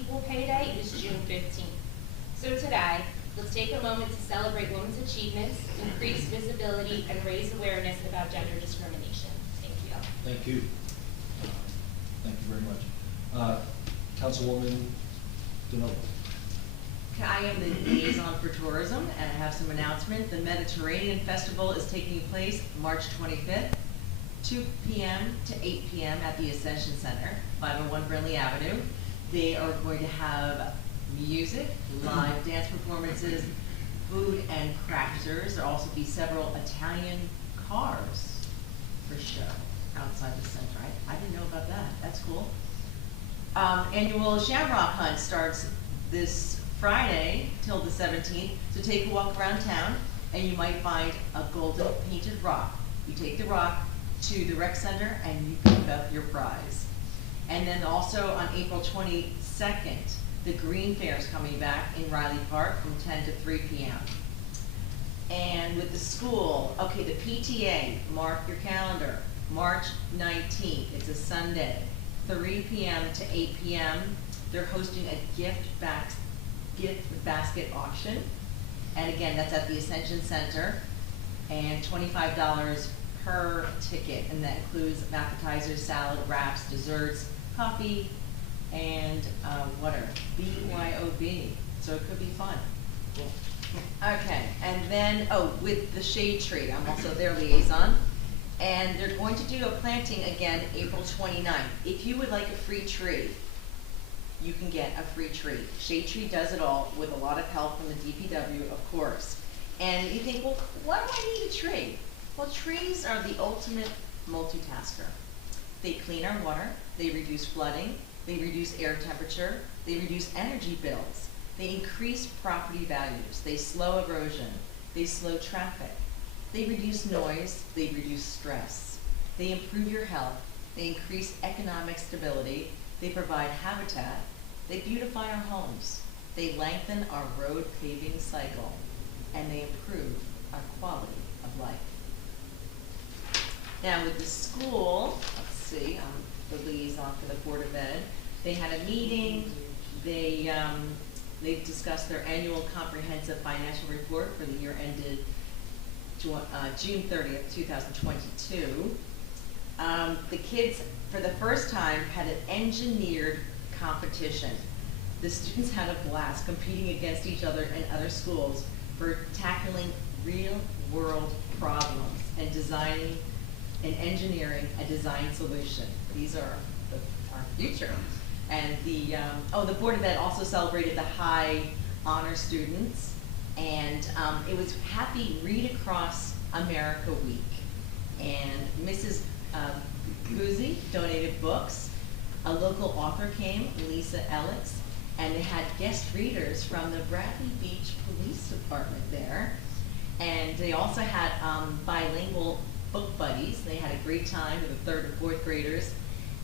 Equal Pay Day is June 15th. So today, let's take a moment to celebrate women's achievements, increase visibility, and raise awareness about gender discrimination. Thank you. Thank you. Thank you very much. Councilwoman DeNoble. I am the liaison for tourism, and I have some announcements. The Mediterranean Festival is taking place March 25th, 2 p.m. to 8 p.m. at the Ascension Center, 501 Brindley Avenue. They are going to have music, live dance performances, food and crafters. There will also be several Italian cars for show outside the center. I didn't know about that. That's cool. Annual Shamrock Hunt starts this Friday till the 17th. So take a walk around town and you might find a golden painted rock. You take the rock to the rec center and you pick up your prize. And then also on April 22nd, the Green Fair is coming back in Riley Park from 10 to 3 p.m. And with the school, okay, the PTA, mark your calendar, March 19th, it's a Sunday, 3 p.m. to 8 p.m. They're hosting a gift basket auction. And again, that's at the Ascension Center, and $25 per ticket, and that includes appetizers, salad, wraps, desserts, coffee, and water, BYOB, so it could be fun. Cool. Okay, and then, with the Shade Tree, I'm also their liaison, and they're going to do a planting again April 29th. If you would like a free tree, you can get a free tree. Shade Tree does it all with a lot of help from the DPW, of course. And you think, well, why do I need a tree? Well, trees are the ultimate multitasker. They clean our water, they reduce flooding, they reduce air temperature, they reduce energy bills, they increase property values, they slow erosion, they slow traffic, they reduce noise, they reduce stress, they improve your health, they increase economic stability, they provide habitat, they beautify our homes, they lengthen our road paving cycle, and they improve our quality of life. Now with the school, let's see, I'm the liaison for the Board of Ed. They had a meeting, they discussed their annual comprehensive financial report for the year ended June 30th, 2022. The kids, for the first time, had an engineered competition. The students had a blast competing against each other and other schools for tackling real-world problems and designing and engineering a design solution. These are our future. And the Board of Ed also celebrated the high honor students, and it was Happy Read Across America Week. And Mrs. Guzzi donated books. A local author came, Lisa Ellis, and they had guest readers from the Bradley Beach Police Department there. And they also had bilingual book buddies. They had a great time with the 3rd and 4th graders,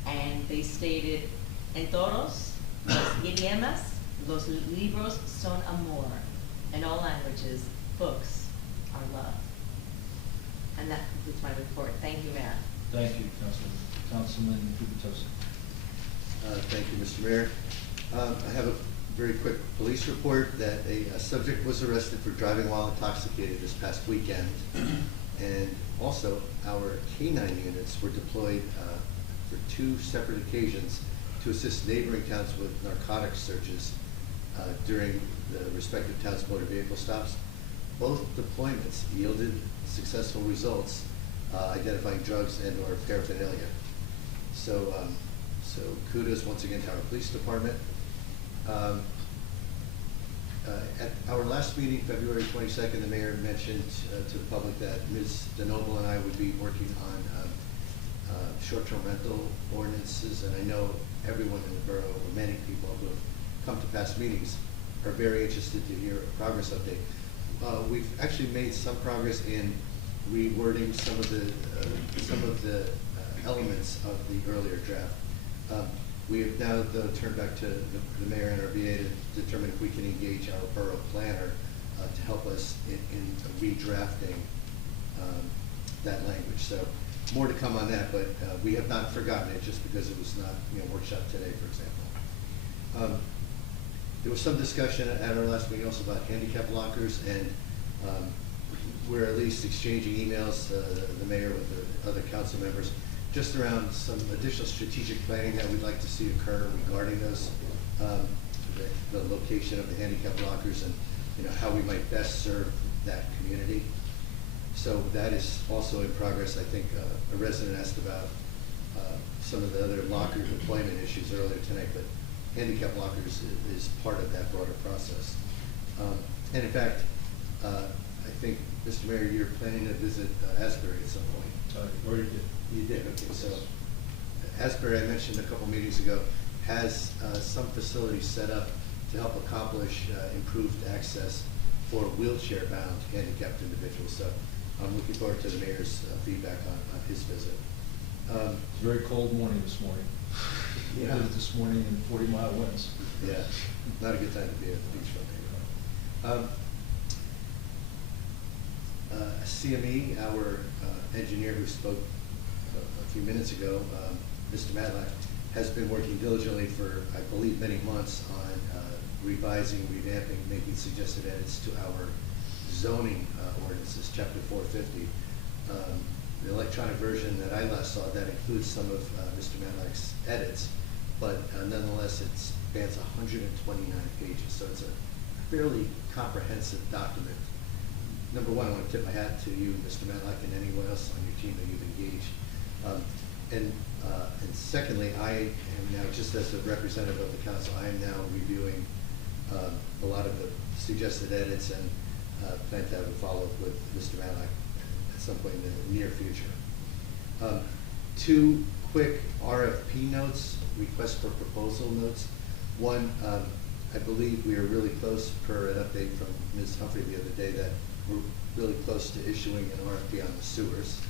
and they stated, "En todos los idiomas, los libros son amor." In all languages, books are love. And that concludes my report. Thank you, Mayor. Thank you, Councilman. Councilman Gubitosa. Thank you, Mr. Mayor. I have a very quick police report that a subject was arrested for driving while intoxicated this past weekend. And also, our K-9 units were deployed for 2 separate occasions to assist neighboring towns with narcotics searches during the respective towns' motor vehicle stops. Both deployments yielded successful results identifying drugs and/or paraphernalia. So kudos once again to our police department. At our last meeting, February 22nd, the mayor mentioned to the public that Ms. DeNoble and I would be working on short-term rental ordinances, and I know everyone in the borough, or many people who have come to past meetings, are very interested to hear a progress update. We've actually made some progress in rewording some of the elements of the earlier draft. We have now, though, turned back to the mayor and our VA to determine if we can engage our borough planner to help us in redrafting that language. So more to come on that, but we have not forgotten it just because it was not workshopped today, for example. There was some discussion at our last meeting also about handicap lockers, and we're at least exchanging emails, the mayor with the other council members, just around some additional strategic planning that we'd like to see occur regarding those, the location of the handicap lockers and how we might best serve that community. So that is also in progress. I think a resident asked about some of the other locker deployment issues earlier tonight, but handicap lockers is part of that broader process. And in fact, I think, Mr. Mayor, you're planning to visit Asbury at some point. Already did. You did, okay. So Asbury, I mentioned a couple meetings ago, has some facilities set up to help accomplish improved access for wheelchair-bound handicapped individuals. So I'm looking forward to the mayor's feedback on his visit. It's a very cold morning this morning. Yeah. It was this morning in 40-mile winds. Yeah, not a good time to be at the beachfront. CME, our engineer who spoke a few minutes ago, Mr. Matlack, has been working diligently for, I believe, many months on revising, revamping, making suggested edits to our zoning ordinances, Chapter 450. The electronic version that I last saw, that includes some of Mr. Matlack's edits, but nonetheless, it spans 129 pages, so it's a fairly comprehensive document. Number one, I want to tip my hat to you, Mr. Matlack, and anyone else on your team that you've engaged. And secondly, I am now, just as a representative of the council, I am now reviewing a lot of the suggested edits and plan to have a follow-up with Mr. Matlack at some point in the near future. 2 quick RFP notes, request for proposal notes. One, I believe we are really close, per an update from Ms. Humphrey the other day, that we're really close to issuing an RFP on the sewers.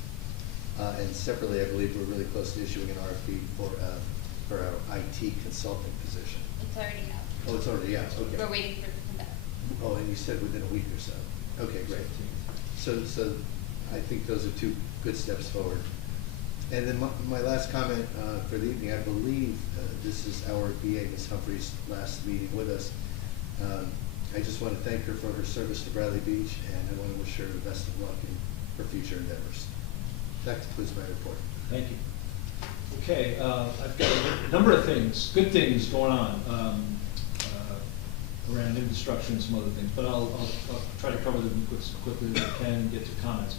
And separately, I believe we're really close to issuing an RFP for our IT consulting position. It's already out. Oh, it's already out, okay. We're waiting for it to come back. Oh, and you said within a week or so. Okay, great. So I think those are 2 good steps forward. And then my last comment for the evening, I believe this is our BA, Ms. Humphrey's last meeting with us. I just want to thank her for her service to Bradley Beach, and I want to wish her the best of luck in her future endeavors. That concludes my report. Thank you. Okay, I've got a number of things, good things going on around infrastructure and some other things, but I'll try to cover them as quickly as I can and get to comments.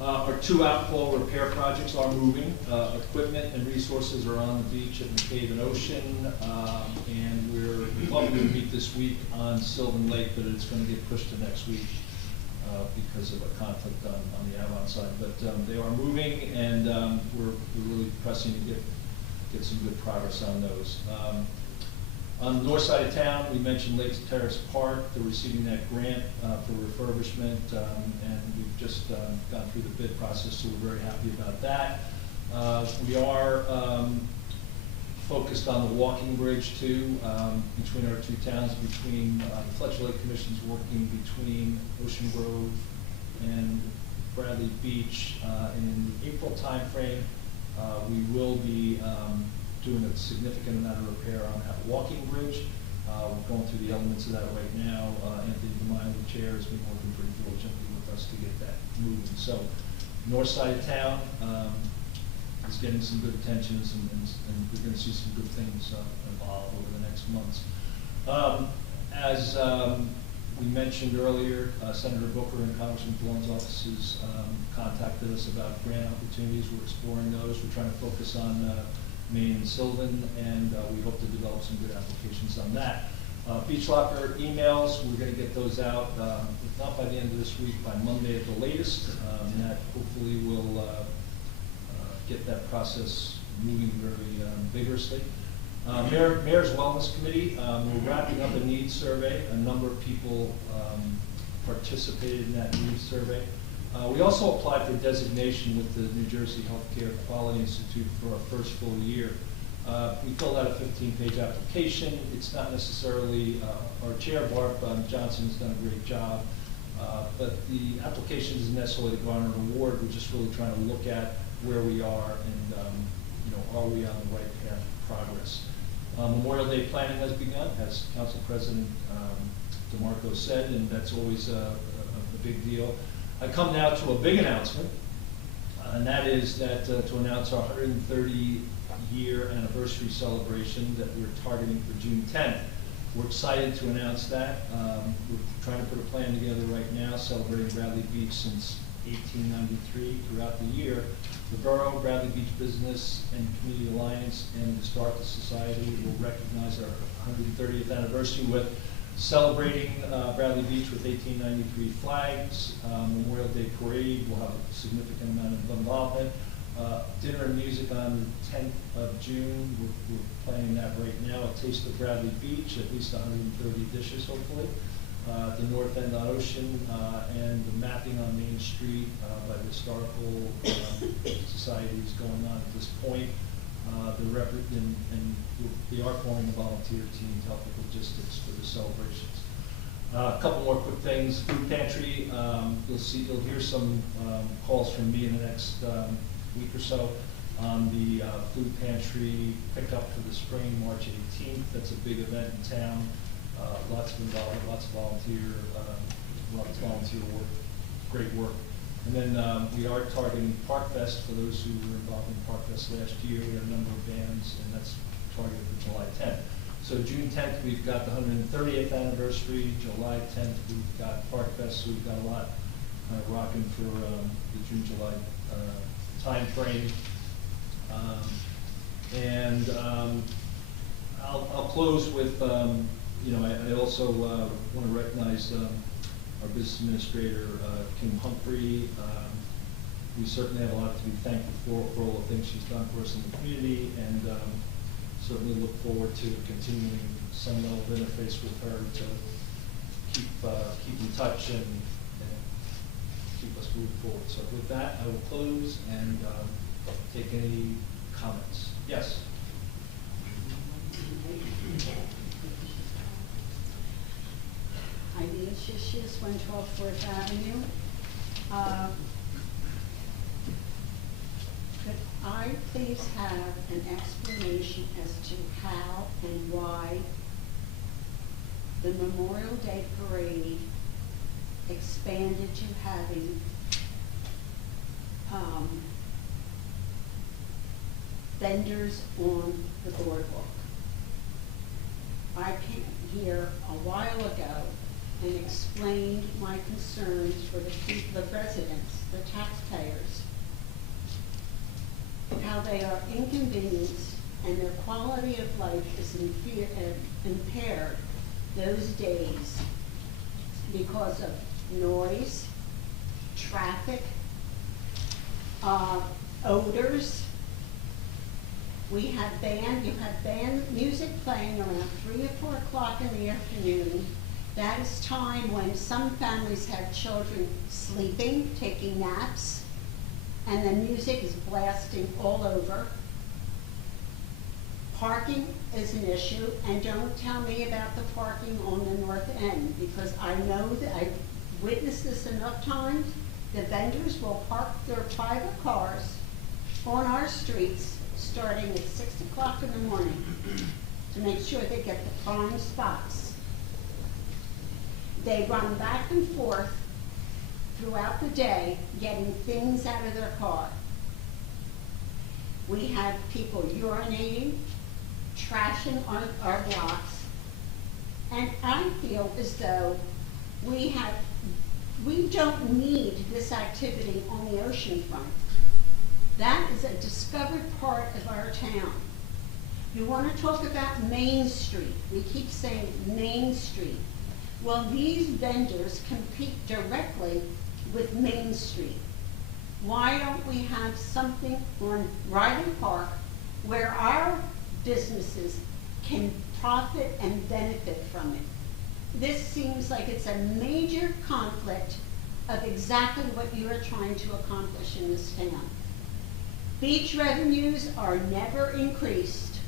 Our 2 outfall repair projects are moving. Equipment and resources are on the beach at McCabe and Ocean, and we're hoping to meet this week on Sylvan Lake, but it's going to get pushed to next week because of a conflict on the Avon side. But they are moving, and we're really pressing to get some good progress on those. On the north side of town, we mentioned Lakes Terrace Park. They're receiving that grant for refurbishment, and we've just gone through the bid process, so we're very happy about that. We are focused on the walking bridge too, between our 2 towns, between the Fletcher Lake Commission's working between Ocean Grove and Bradley Beach, and in the April timeframe, we will be doing a significant amount of repair on that walking bridge. We're going through the elements of that right now. Anthony DeMine, the chair, has been working pretty diligently with us to get that moving. So, north side of town is getting some good attention, and we're going to see some good things evolve over the next months. As we mentioned earlier, Senator Booker and Congressman Fallon's offices contacted us about grant opportunities. We're exploring those. We're trying to focus on Maine and Sylvan, and we hope to develop some good applications on that. Beach locker emails, we're going to get those out, if not by the end of this week, by Monday at the latest, and that hopefully will get that process moving very vigorously. Mayor's Wellness Committee, we're wrapping up a needs survey. A number of people participated in that needs survey. We also applied for designation with the New Jersey Healthcare Quality Institute for our first full year. We filled out a 15-page application. It's not necessarily, our chair, Barb Johnson, has done a great job, but the application isn't necessarily to garner an award. We're just really trying to look at where we are and, are we on the right path of progress. Memorial Day planning has begun, as Council President DeMarco said, and that's always a big deal. I come now to a big announcement, and that is that to announce our 130-year anniversary celebration that we're targeting for June 10th. We're excited to announce that. We're trying to put a plan together right now, celebrating Bradley Beach since 1893 throughout the year. The Borough, Bradley Beach Business and Community Alliance, and the Historical Society will recognize our 130th anniversary with celebrating Bradley Beach with 1893 flags. Memorial Day Parade will have a significant amount of involvement. Dinner and music on the 10th of June. We're planning that right now. A taste of Bradley Beach, at least 130 dishes, hopefully. The north end on Ocean, and the mapping on Main Street by the Historical Society is going on at this point. We are forming a volunteer team to help with logistics for the celebrations. A couple more quick things. Food pantry. You'll hear some calls from me in the next week or so on the food pantry pickup for the spring, March 18th. That's a big event in town. Lots of involvement, lots of volunteer work, great work. And then we are targeting Park Fest for those who were involved in Park Fest last year. We have a number of bands, and that's targeted for July 10th. So June 10th, we've got the 130th anniversary. July 10th, we've got Park Fest, so we've got a lot kind of rocking for the June-July time frame. I'll close with, I also want to recognize our business administrator, Kim Humphrey. We certainly have a lot to be thankful for all the things she's done for us in the community, and certainly look forward to continuing some level of interface with her to keep in touch and keep us moving forward. So with that, I will close and take any comments. Yes? Eileen Shishias, 112 Fourth Avenue. Could I please have an explanation as to how and why the Memorial Day Parade expanded to having vendors on the boardwalk. I came here a while ago and explained my concerns for the residents, the taxpayers, how they are inconvenienced and their quality of life is impaired those days because of noise, traffic, odors. You have band music playing around 3 or 4 o'clock in the afternoon. That is time when some families have children sleeping, taking naps, and the music is blasting all over. Parking is an issue, and don't tell me about the parking on the north end, because I know that I've witnessed this enough times. The vendors will park their private cars on our streets starting at 6 o'clock in the morning to make sure they get the prime spots. They run back and forth throughout the day getting things out of their car. We have people urinating, trashing our blocks, and I feel as though we don't need this activity on the ocean front. That is a discovered part of our town. You want to talk about Main Street. We keep saying Main Street. Well, these vendors compete directly with Main Street. Why don't we have something on Ryder Park where our businesses can profit and benefit from it? This seems like it's a major conflict of exactly what you are trying to accomplish in this town. Beach revenues are never increased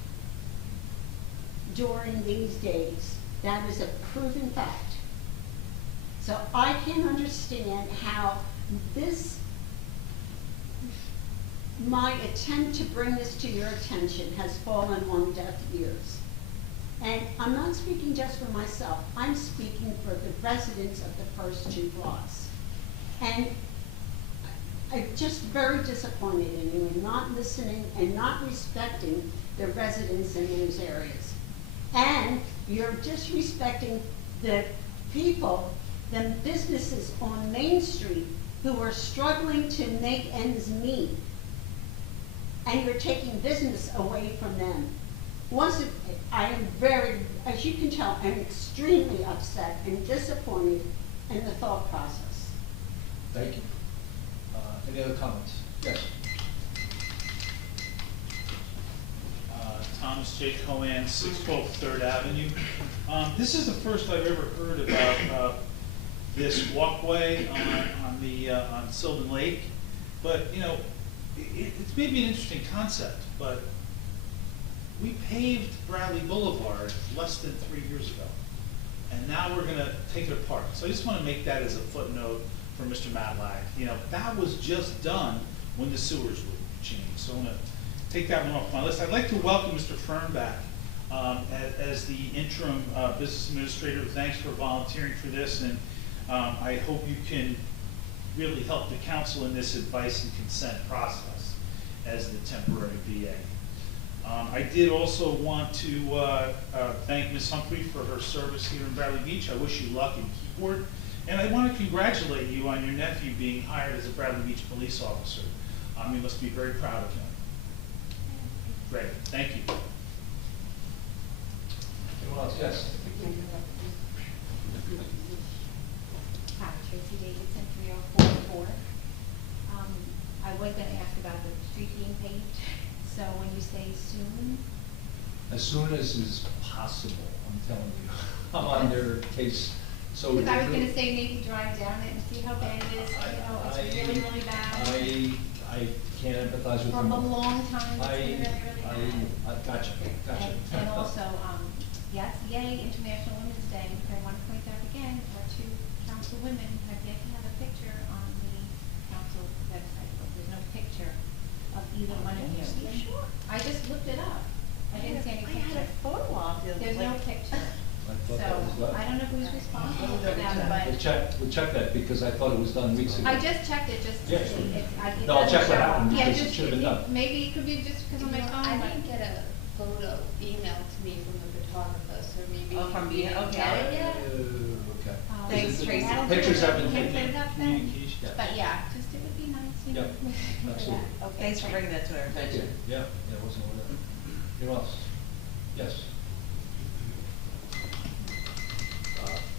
during these days. That is a proven fact. So I can understand how my attempt to bring this to your attention has fallen on deaf ears. And I'm not speaking just for myself, I'm speaking for the residents of the first 2 blocks. And I'm just very disappointed in you in not listening and not respecting the residents in those areas. And you're disrespecting the people, the businesses on Main Street who are struggling to make ends meet. And you're taking business away from them. I am very, as you can tell, I'm extremely upset and disappointed in the thought process. Thank you. Any other comments? Yes. Thomas J. Cohen, 612 3rd Avenue. This is the first I've ever heard about this walkway on Sylvan Lake, but you know, it's maybe an interesting concept, but we paved Bradley Boulevard less than 3 years ago, and now we're going to take it apart. So I just want to make that as a footnote for Mr. Matlack. You know, that was just done when the sewers were changed. So I'm going to take that one off my list. I'd like to welcome Mr. Fernback as the interim business administrator. Thanks for volunteering for this, and I hope you can really help the council in this advice and consent process as the temporary VA. I did also want to thank Ms. Humphrey for her service here in Bradley Beach. I wish you luck in Keyport. And I want to congratulate you on your nephew being hired as a Bradley Beach police officer. You must be very proud of him. Great, thank you. Anyone else? Yes. Hi, Tracy Davidson, 3044. I was going to ask about the street being paved. So when you say soon? As soon as is possible, I'm telling you. I'm on their case. So Because I was going to say maybe drive down it and see how bad it is. You know, it's really, really bad. I can't empathize with For them. a long time, it's been really, really bad. Gotcha. And also, yes, yay, International Women's Day. I want to point out again, our 2 council women have yet to have a picture on the council website, but there's no picture of either one of you. Sure. I just looked it up. I didn't see any I had picture. a photo op. There's no picture. thought that was So, done. I don't know who's responsible for that, We'll check that, because I thought it was done weeks ago. I just checked it just to Yeah, see. sure. It No, I'll check doesn't what show happened, up. Yeah, because it just- should have been done. Maybe it could be just because of my phone, I but. didn't get a photo emailed to me from the photographer, so maybe. Oh, from you me, didn't okay. get it yet? Okay. Thanks, Is it- Tracy. That'll Pictures do it. have been We can taken. put it up then. Communication. But yeah, just it would be nice, you know. Yep, for absolutely. that. Okay. Thanks for bringing that to our Thank you. attention. Yeah, wasn't aware of that. Anyone else? Yes.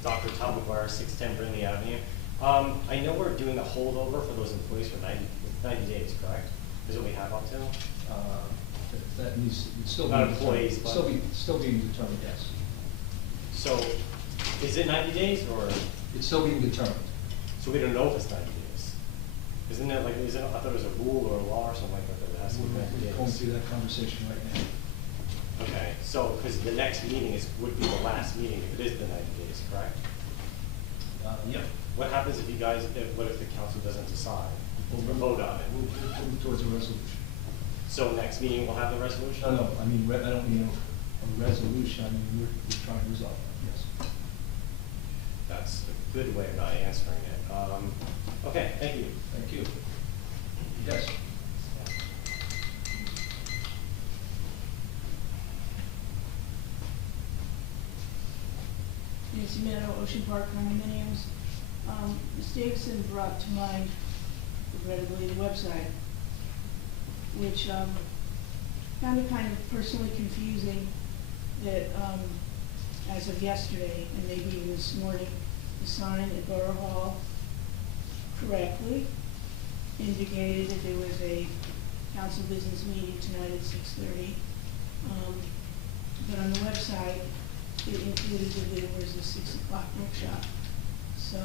Dr. Tom McGuire, 610 Brindley Avenue. I know we're doing a holdover for those employees for 90 days, correct? Is what we have up to? That needs, it's still Not being employees, determined. but- Still being determined, yes. So, is it 90 days or, It's still being determined. so we don't know if it's 90 days? Isn't it like, I thought it was a rule or a law or something like that, that it has to be 90 We're days? going through that conversation right now. Okay, so, because the next meeting would be the last meeting if it is the 90 days, correct? Yeah. What happens if you guys, what if the council doesn't decide or vote on it? We'll move towards a resolution. So next meeting we'll have the resolution? No, I mean, I don't mean a resolution, I mean, we're trying to resolve it, yes. That's a good way of not answering it. Okay, thank you. Thank you. Yes. Nancy Meadow, Ocean Park condominiums. Ms. Davidson brought to mind, regrettably, the website, which found it kind of personally confusing that as of yesterday, and maybe even this morning, the sign at Borough Hall correctly indicated that there was a council business meeting tonight at 6:30. But on the website, it included that there was a 6 o'clock workshop. So,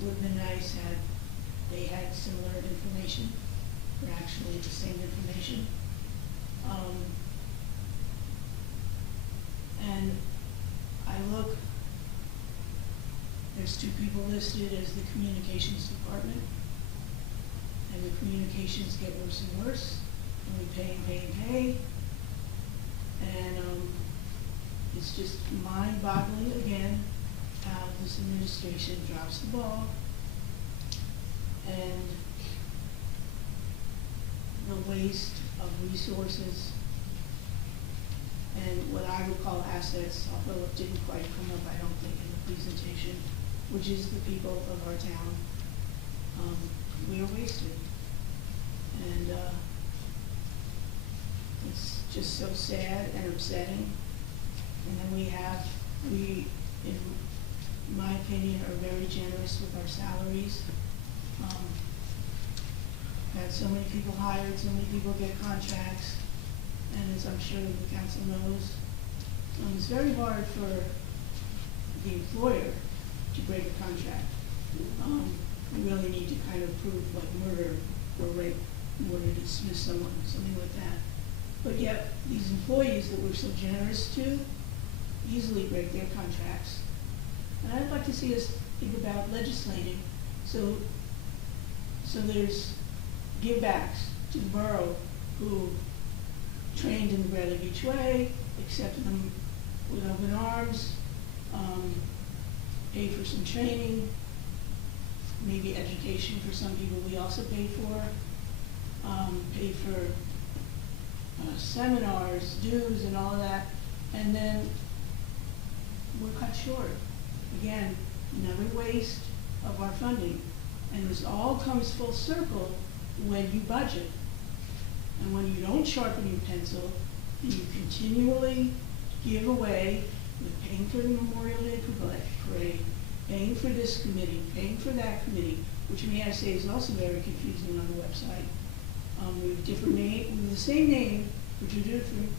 would have been nice had they had similar information, or actually the same information. And I look, there's 2 people listed as the communications department, and the communications get worse and worse, and we pay and pay and pay. And it's just mind-boggling again how this administration drops the ball. And the waste of resources and what I would call assets, although it didn't quite come up, I don't think, in the presentation, which is the people of our town. We are wasted. And it's just so sad and upsetting. And then we, in my opinion, are very generous with our salaries. Had so many people hired, so many people get contracts, and as I'm sure the council knows, it's very hard for the employer to break a contract. We really need to kind of prove like murder or rape in order to dismiss someone, something like that. But yet, these employees that we're so generous to easily break their contracts. And I'd like to see us think about legislating so there's give-backs to the borough who trained in the Bradley Beach Way, accepted them with open arms, paid for some training, maybe education for some people we also paid for, paid for seminars, dues, and all of that, and then we're cut short. Again, another waste of our funding. And this all comes full circle when you budget. And when you don't sharpen your pencil, and you continually give away with paying for the Memorial Day parade, paying for this committee, paying for that committee, which may I say is also very confusing on the website. We have different name, we have the same name for 2 different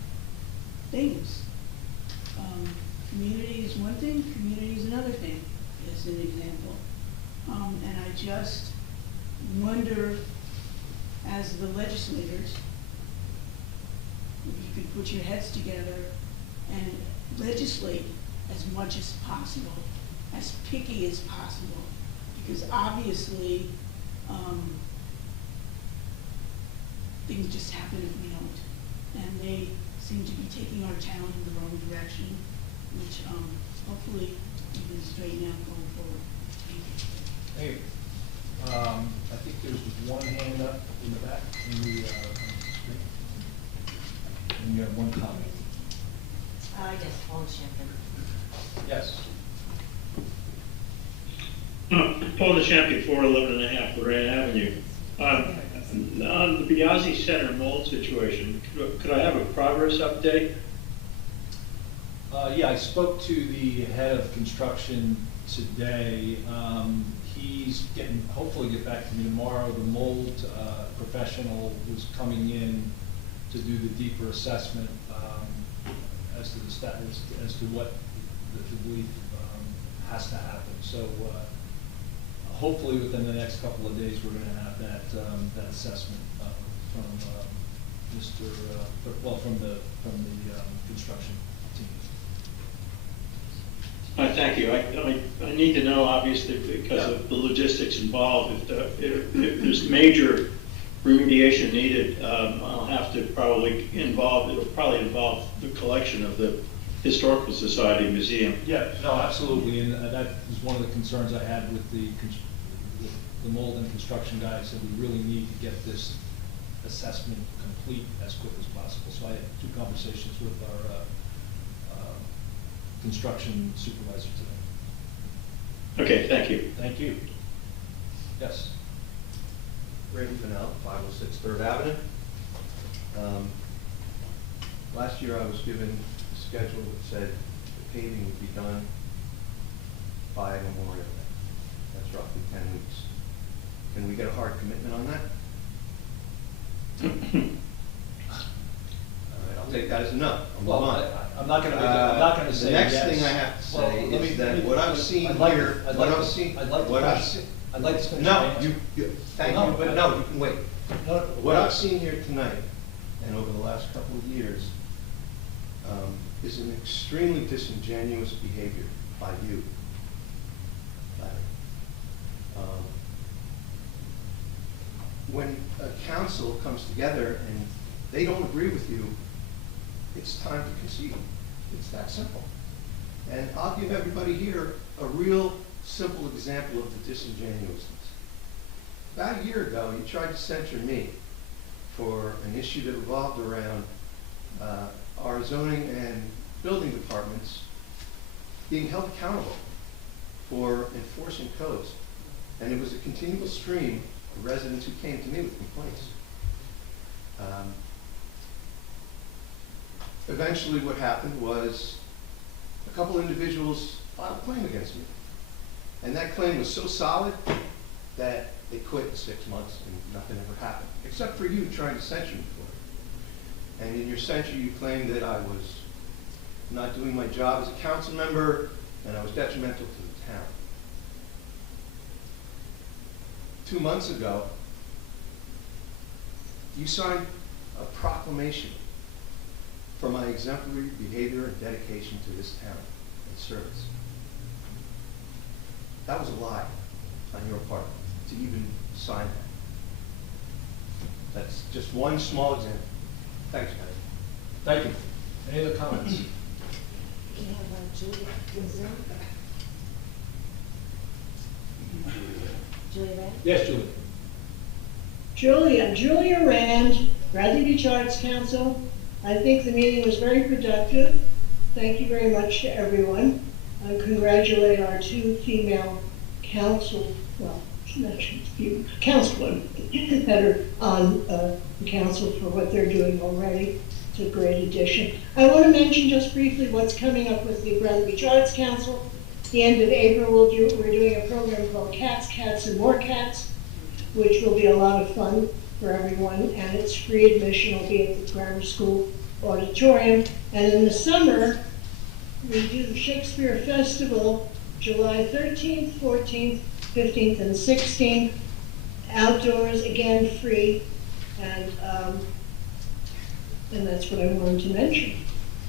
things. Community is one thing, community is another thing, as an example. And I just wonder, as the legislators, if you could put your heads together and legislate as much as possible, as picky as possible, because obviously, things just happen if we don't. And they seem to be taking our town in the wrong direction, which hopefully we can straighten out going forward. Thank you. Hey, I think there's one hand up in the back in the screen. And you have one comment. Yes, Paul Champion. Yes. Paul DeChampion, 411.5 Lorraine Avenue. On the Biasi Center mold situation, could I have a progress update? Yeah, I spoke to the head of construction today. He's hopefully get back to me tomorrow. The mold professional was coming in to do the deeper assessment as to the status, as to what the belief has to happen. So hopefully within the next couple of days, we're going to have that assessment from from the construction team. Thank you. I need to know, obviously, because of the logistics involved, if there's major remediation needed, I'll have to it'll probably involve the collection of the Historical Society Museum. Yeah, no, absolutely, and that is one of the concerns I had with the mold and construction guys, that we really need to get this assessment complete as quick as possible. So I had 2 conversations with our construction supervisor today. Okay, thank you. Thank you. Yes. Raymond Fennell, 506 3rd Avenue. Last year I was given a schedule that said the paving would be done by Memorial Day. That's roughly 10 weeks. Can we get a hard commitment on that? All right, I'll take that as a no. Well, I'm not going to say yes. The next thing I have to say is that what I've seen here, I'd like to finish my answer. Thank you, but no, you can wait. What I've seen here tonight, and over the last couple of years, is an extremely disingenuous behavior by you, Larry. When a council comes together and they don't agree with you, it's time to concede. It's that simple. And I'll give everybody here a real simple example of the disingenuousness. About a year ago, you tried to censure me for an issue that revolved around our zoning and building departments being held accountable for enforcing codes. And it was a continual stream of residents who came to me with complaints. Eventually what happened was a couple individuals filed a claim against me. And that claim was so solid that they quit in 6 months and nothing ever happened, except for you trying to censure me for it. And in your censure, you claimed that I was not doing my job as a council member and I was detrimental to the town. 2 months ago, you signed a proclamation for my exemplary behavior and dedication to this town and service. That was a lie on your part to even sign that. That's just one small example. Thanks, guys. Thank you. Any other comments? We have Julia in Zoom. Julia Rand? Yes, Julie. Julia Rand, Bradley Beach Arts Council. I think the meeting was very productive. Thank you very much to everyone. I congratulate our 2 female councilwomen that are on the council for what they're doing already. It's a great addition. I want to mention just briefly what's coming up with the Bradley Beach Arts Council. At the end of April, we're doing a program called Cats, and More Cats, which will be a lot of fun for everyone, and it's free admission. Will be at the grammar school auditorium. And in the summer, we do the Shakespeare Festival, July 13th, 14th, 15th, and 16th. Outdoors, again, free, and that's what I wanted to mention.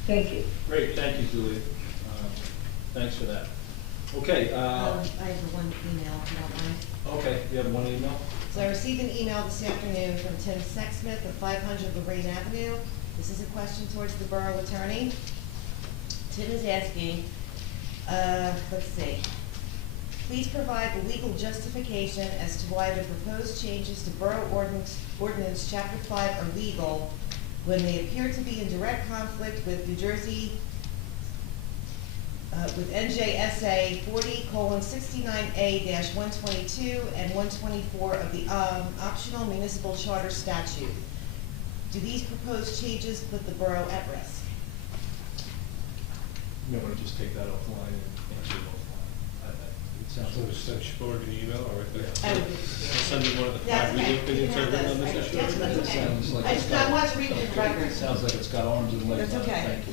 Thank you. Great, thank you, Julie. Thanks for that. Okay. I have one email, if you don't mind. Okay, you have one email? So I received an email this afternoon from Tim Sexsmith of 500 Lorraine Avenue. This is a question towards the borough attorney. Tim is asking, let's see. Please provide the legal justification as to why the proposed changes to Borough Ordinance Chapter 5 are legal when they appear to be in direct conflict with New Jersey, with NJSA 40:69A-122 and 124 of the optional municipal charter statute. Do these proposed changes put the borough at risk? You may want to just take that offline and answer it offline. It sounds So like. send Shport an email or I would- send me one of the That's five legal okay. opinions You I've can written on have this this. issue. Yes, that's okay. Sounds like I it's just got- want to read the record. Sounds like it's got arms and legs. That's on it. okay. Thank you.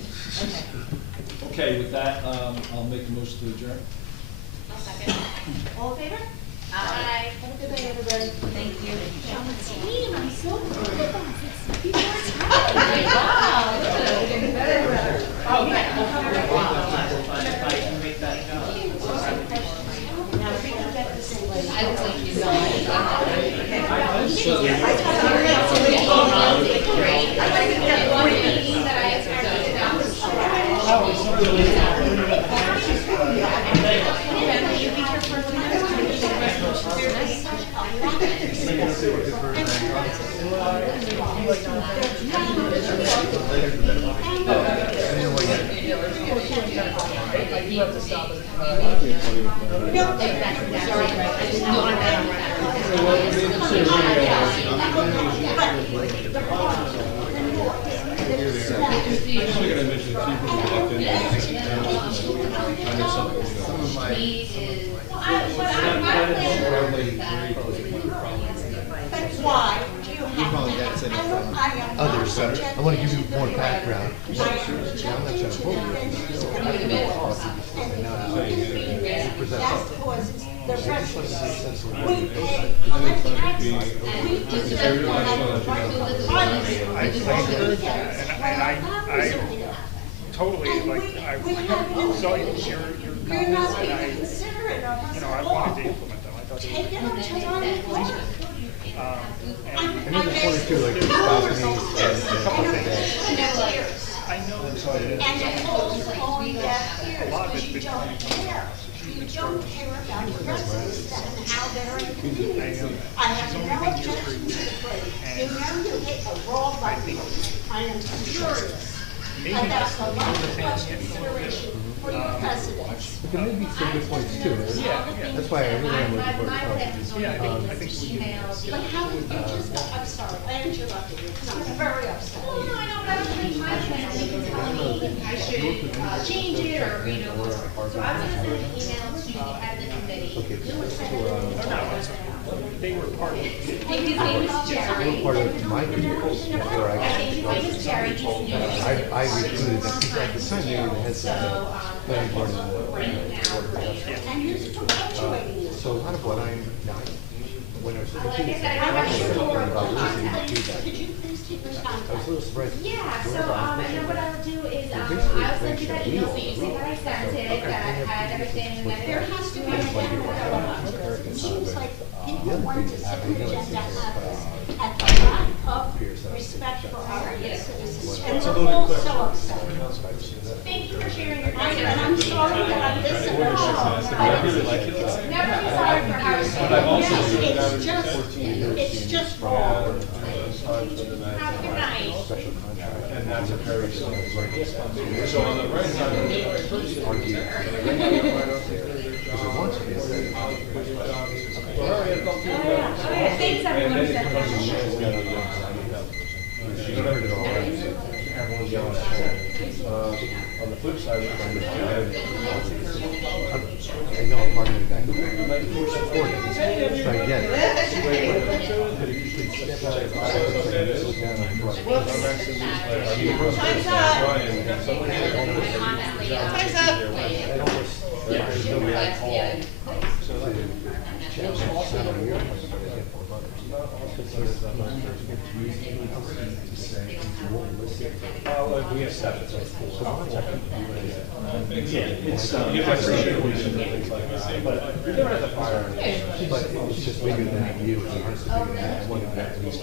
Okay. Okay, with that, I'll make a motion to adjourn. I'll second. All in favor? Aye. Have a good night, everybody. Thank you. Damn, I'm so good. People are Wow. Getting better and better. Oh, yeah. Now, if we can get this in place. I don't think you know. You have to stop it. I'm still gonna mention a few people who walked in. I know some people. Why do you We probably got have? some I am from not others, so subject I want to give to you more the background. way I'm not trying to hold you. I don't know what policy and now that causes the prejudice. We pay It's our like taxes. being- We deserve to have the right to I heard that, and I totally, And like, we have saw your You're not comments, and even I, considerate of us you know, at I all. wanted to implement them, I thought they Take it were. up to our report. And I know the 22, like, the balconies and couple the things. I know that. And it falls on deaf ears, A lot of because it's you been don't care. You don't care about the residents and how they're in the community. I have no objection to the plate. You know you hit a raw button. I am furious about the lack of consideration for your residents. But there may be some good points too. That's why I really am looking for a Yeah, I think we can. But how, you just, I'm sorry, I interrupted you, because I'm very upset. Well, no, I know, but I was making my plan, and they can tell me I should change it, or, you know, whatever. So I was gonna send an email to the head of the committee. They were part of it. His name is Jerry. part of my community. Where I think his name is Jerry, he's new. I recruited them, because at the time they were the heads of the planning board and the board of adjustment. And who's perpetuating this? So a lot of what I'm now, when I was looking Like through I this, said, I I got was your thinking door. about listening to feedback. Could you please keep in I was a contact? little surprised. Yeah, so, Where and the- then what I'll do is, basically I'll send you that mentioned email so you see that I sent it, that I had everything, and then There has to be a It seems like people want to sit in agenda happens at the lack of respect for our citizens. And we're all so upset. thank you for sharing your. And I'm sorry that I listened to all. Never be sorry for our. Yes, it's just wrong. Have a good night. Special contract. And that's a very So on the right side of the Argue. Because it wants to be. Thanks, everyone, who said that. You heard it all, right? Everyone's yelling at home. On the flip side, I know I'm part of the guy who supported it, so I get it. But if you can step out of the aisle and say, this is down on front. Time's up. Honestly, Time's up. And almost, there's no way I call to challenge some of your, but I get more others. We have seven, so it's four. Yeah, it's, You have to appreciate we should do things like that, but we never had the fire. But it's just bigger than you, and hers is bigger than that, one of that least.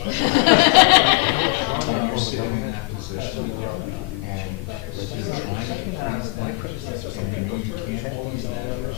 When you're sitting in that position, and you're trying to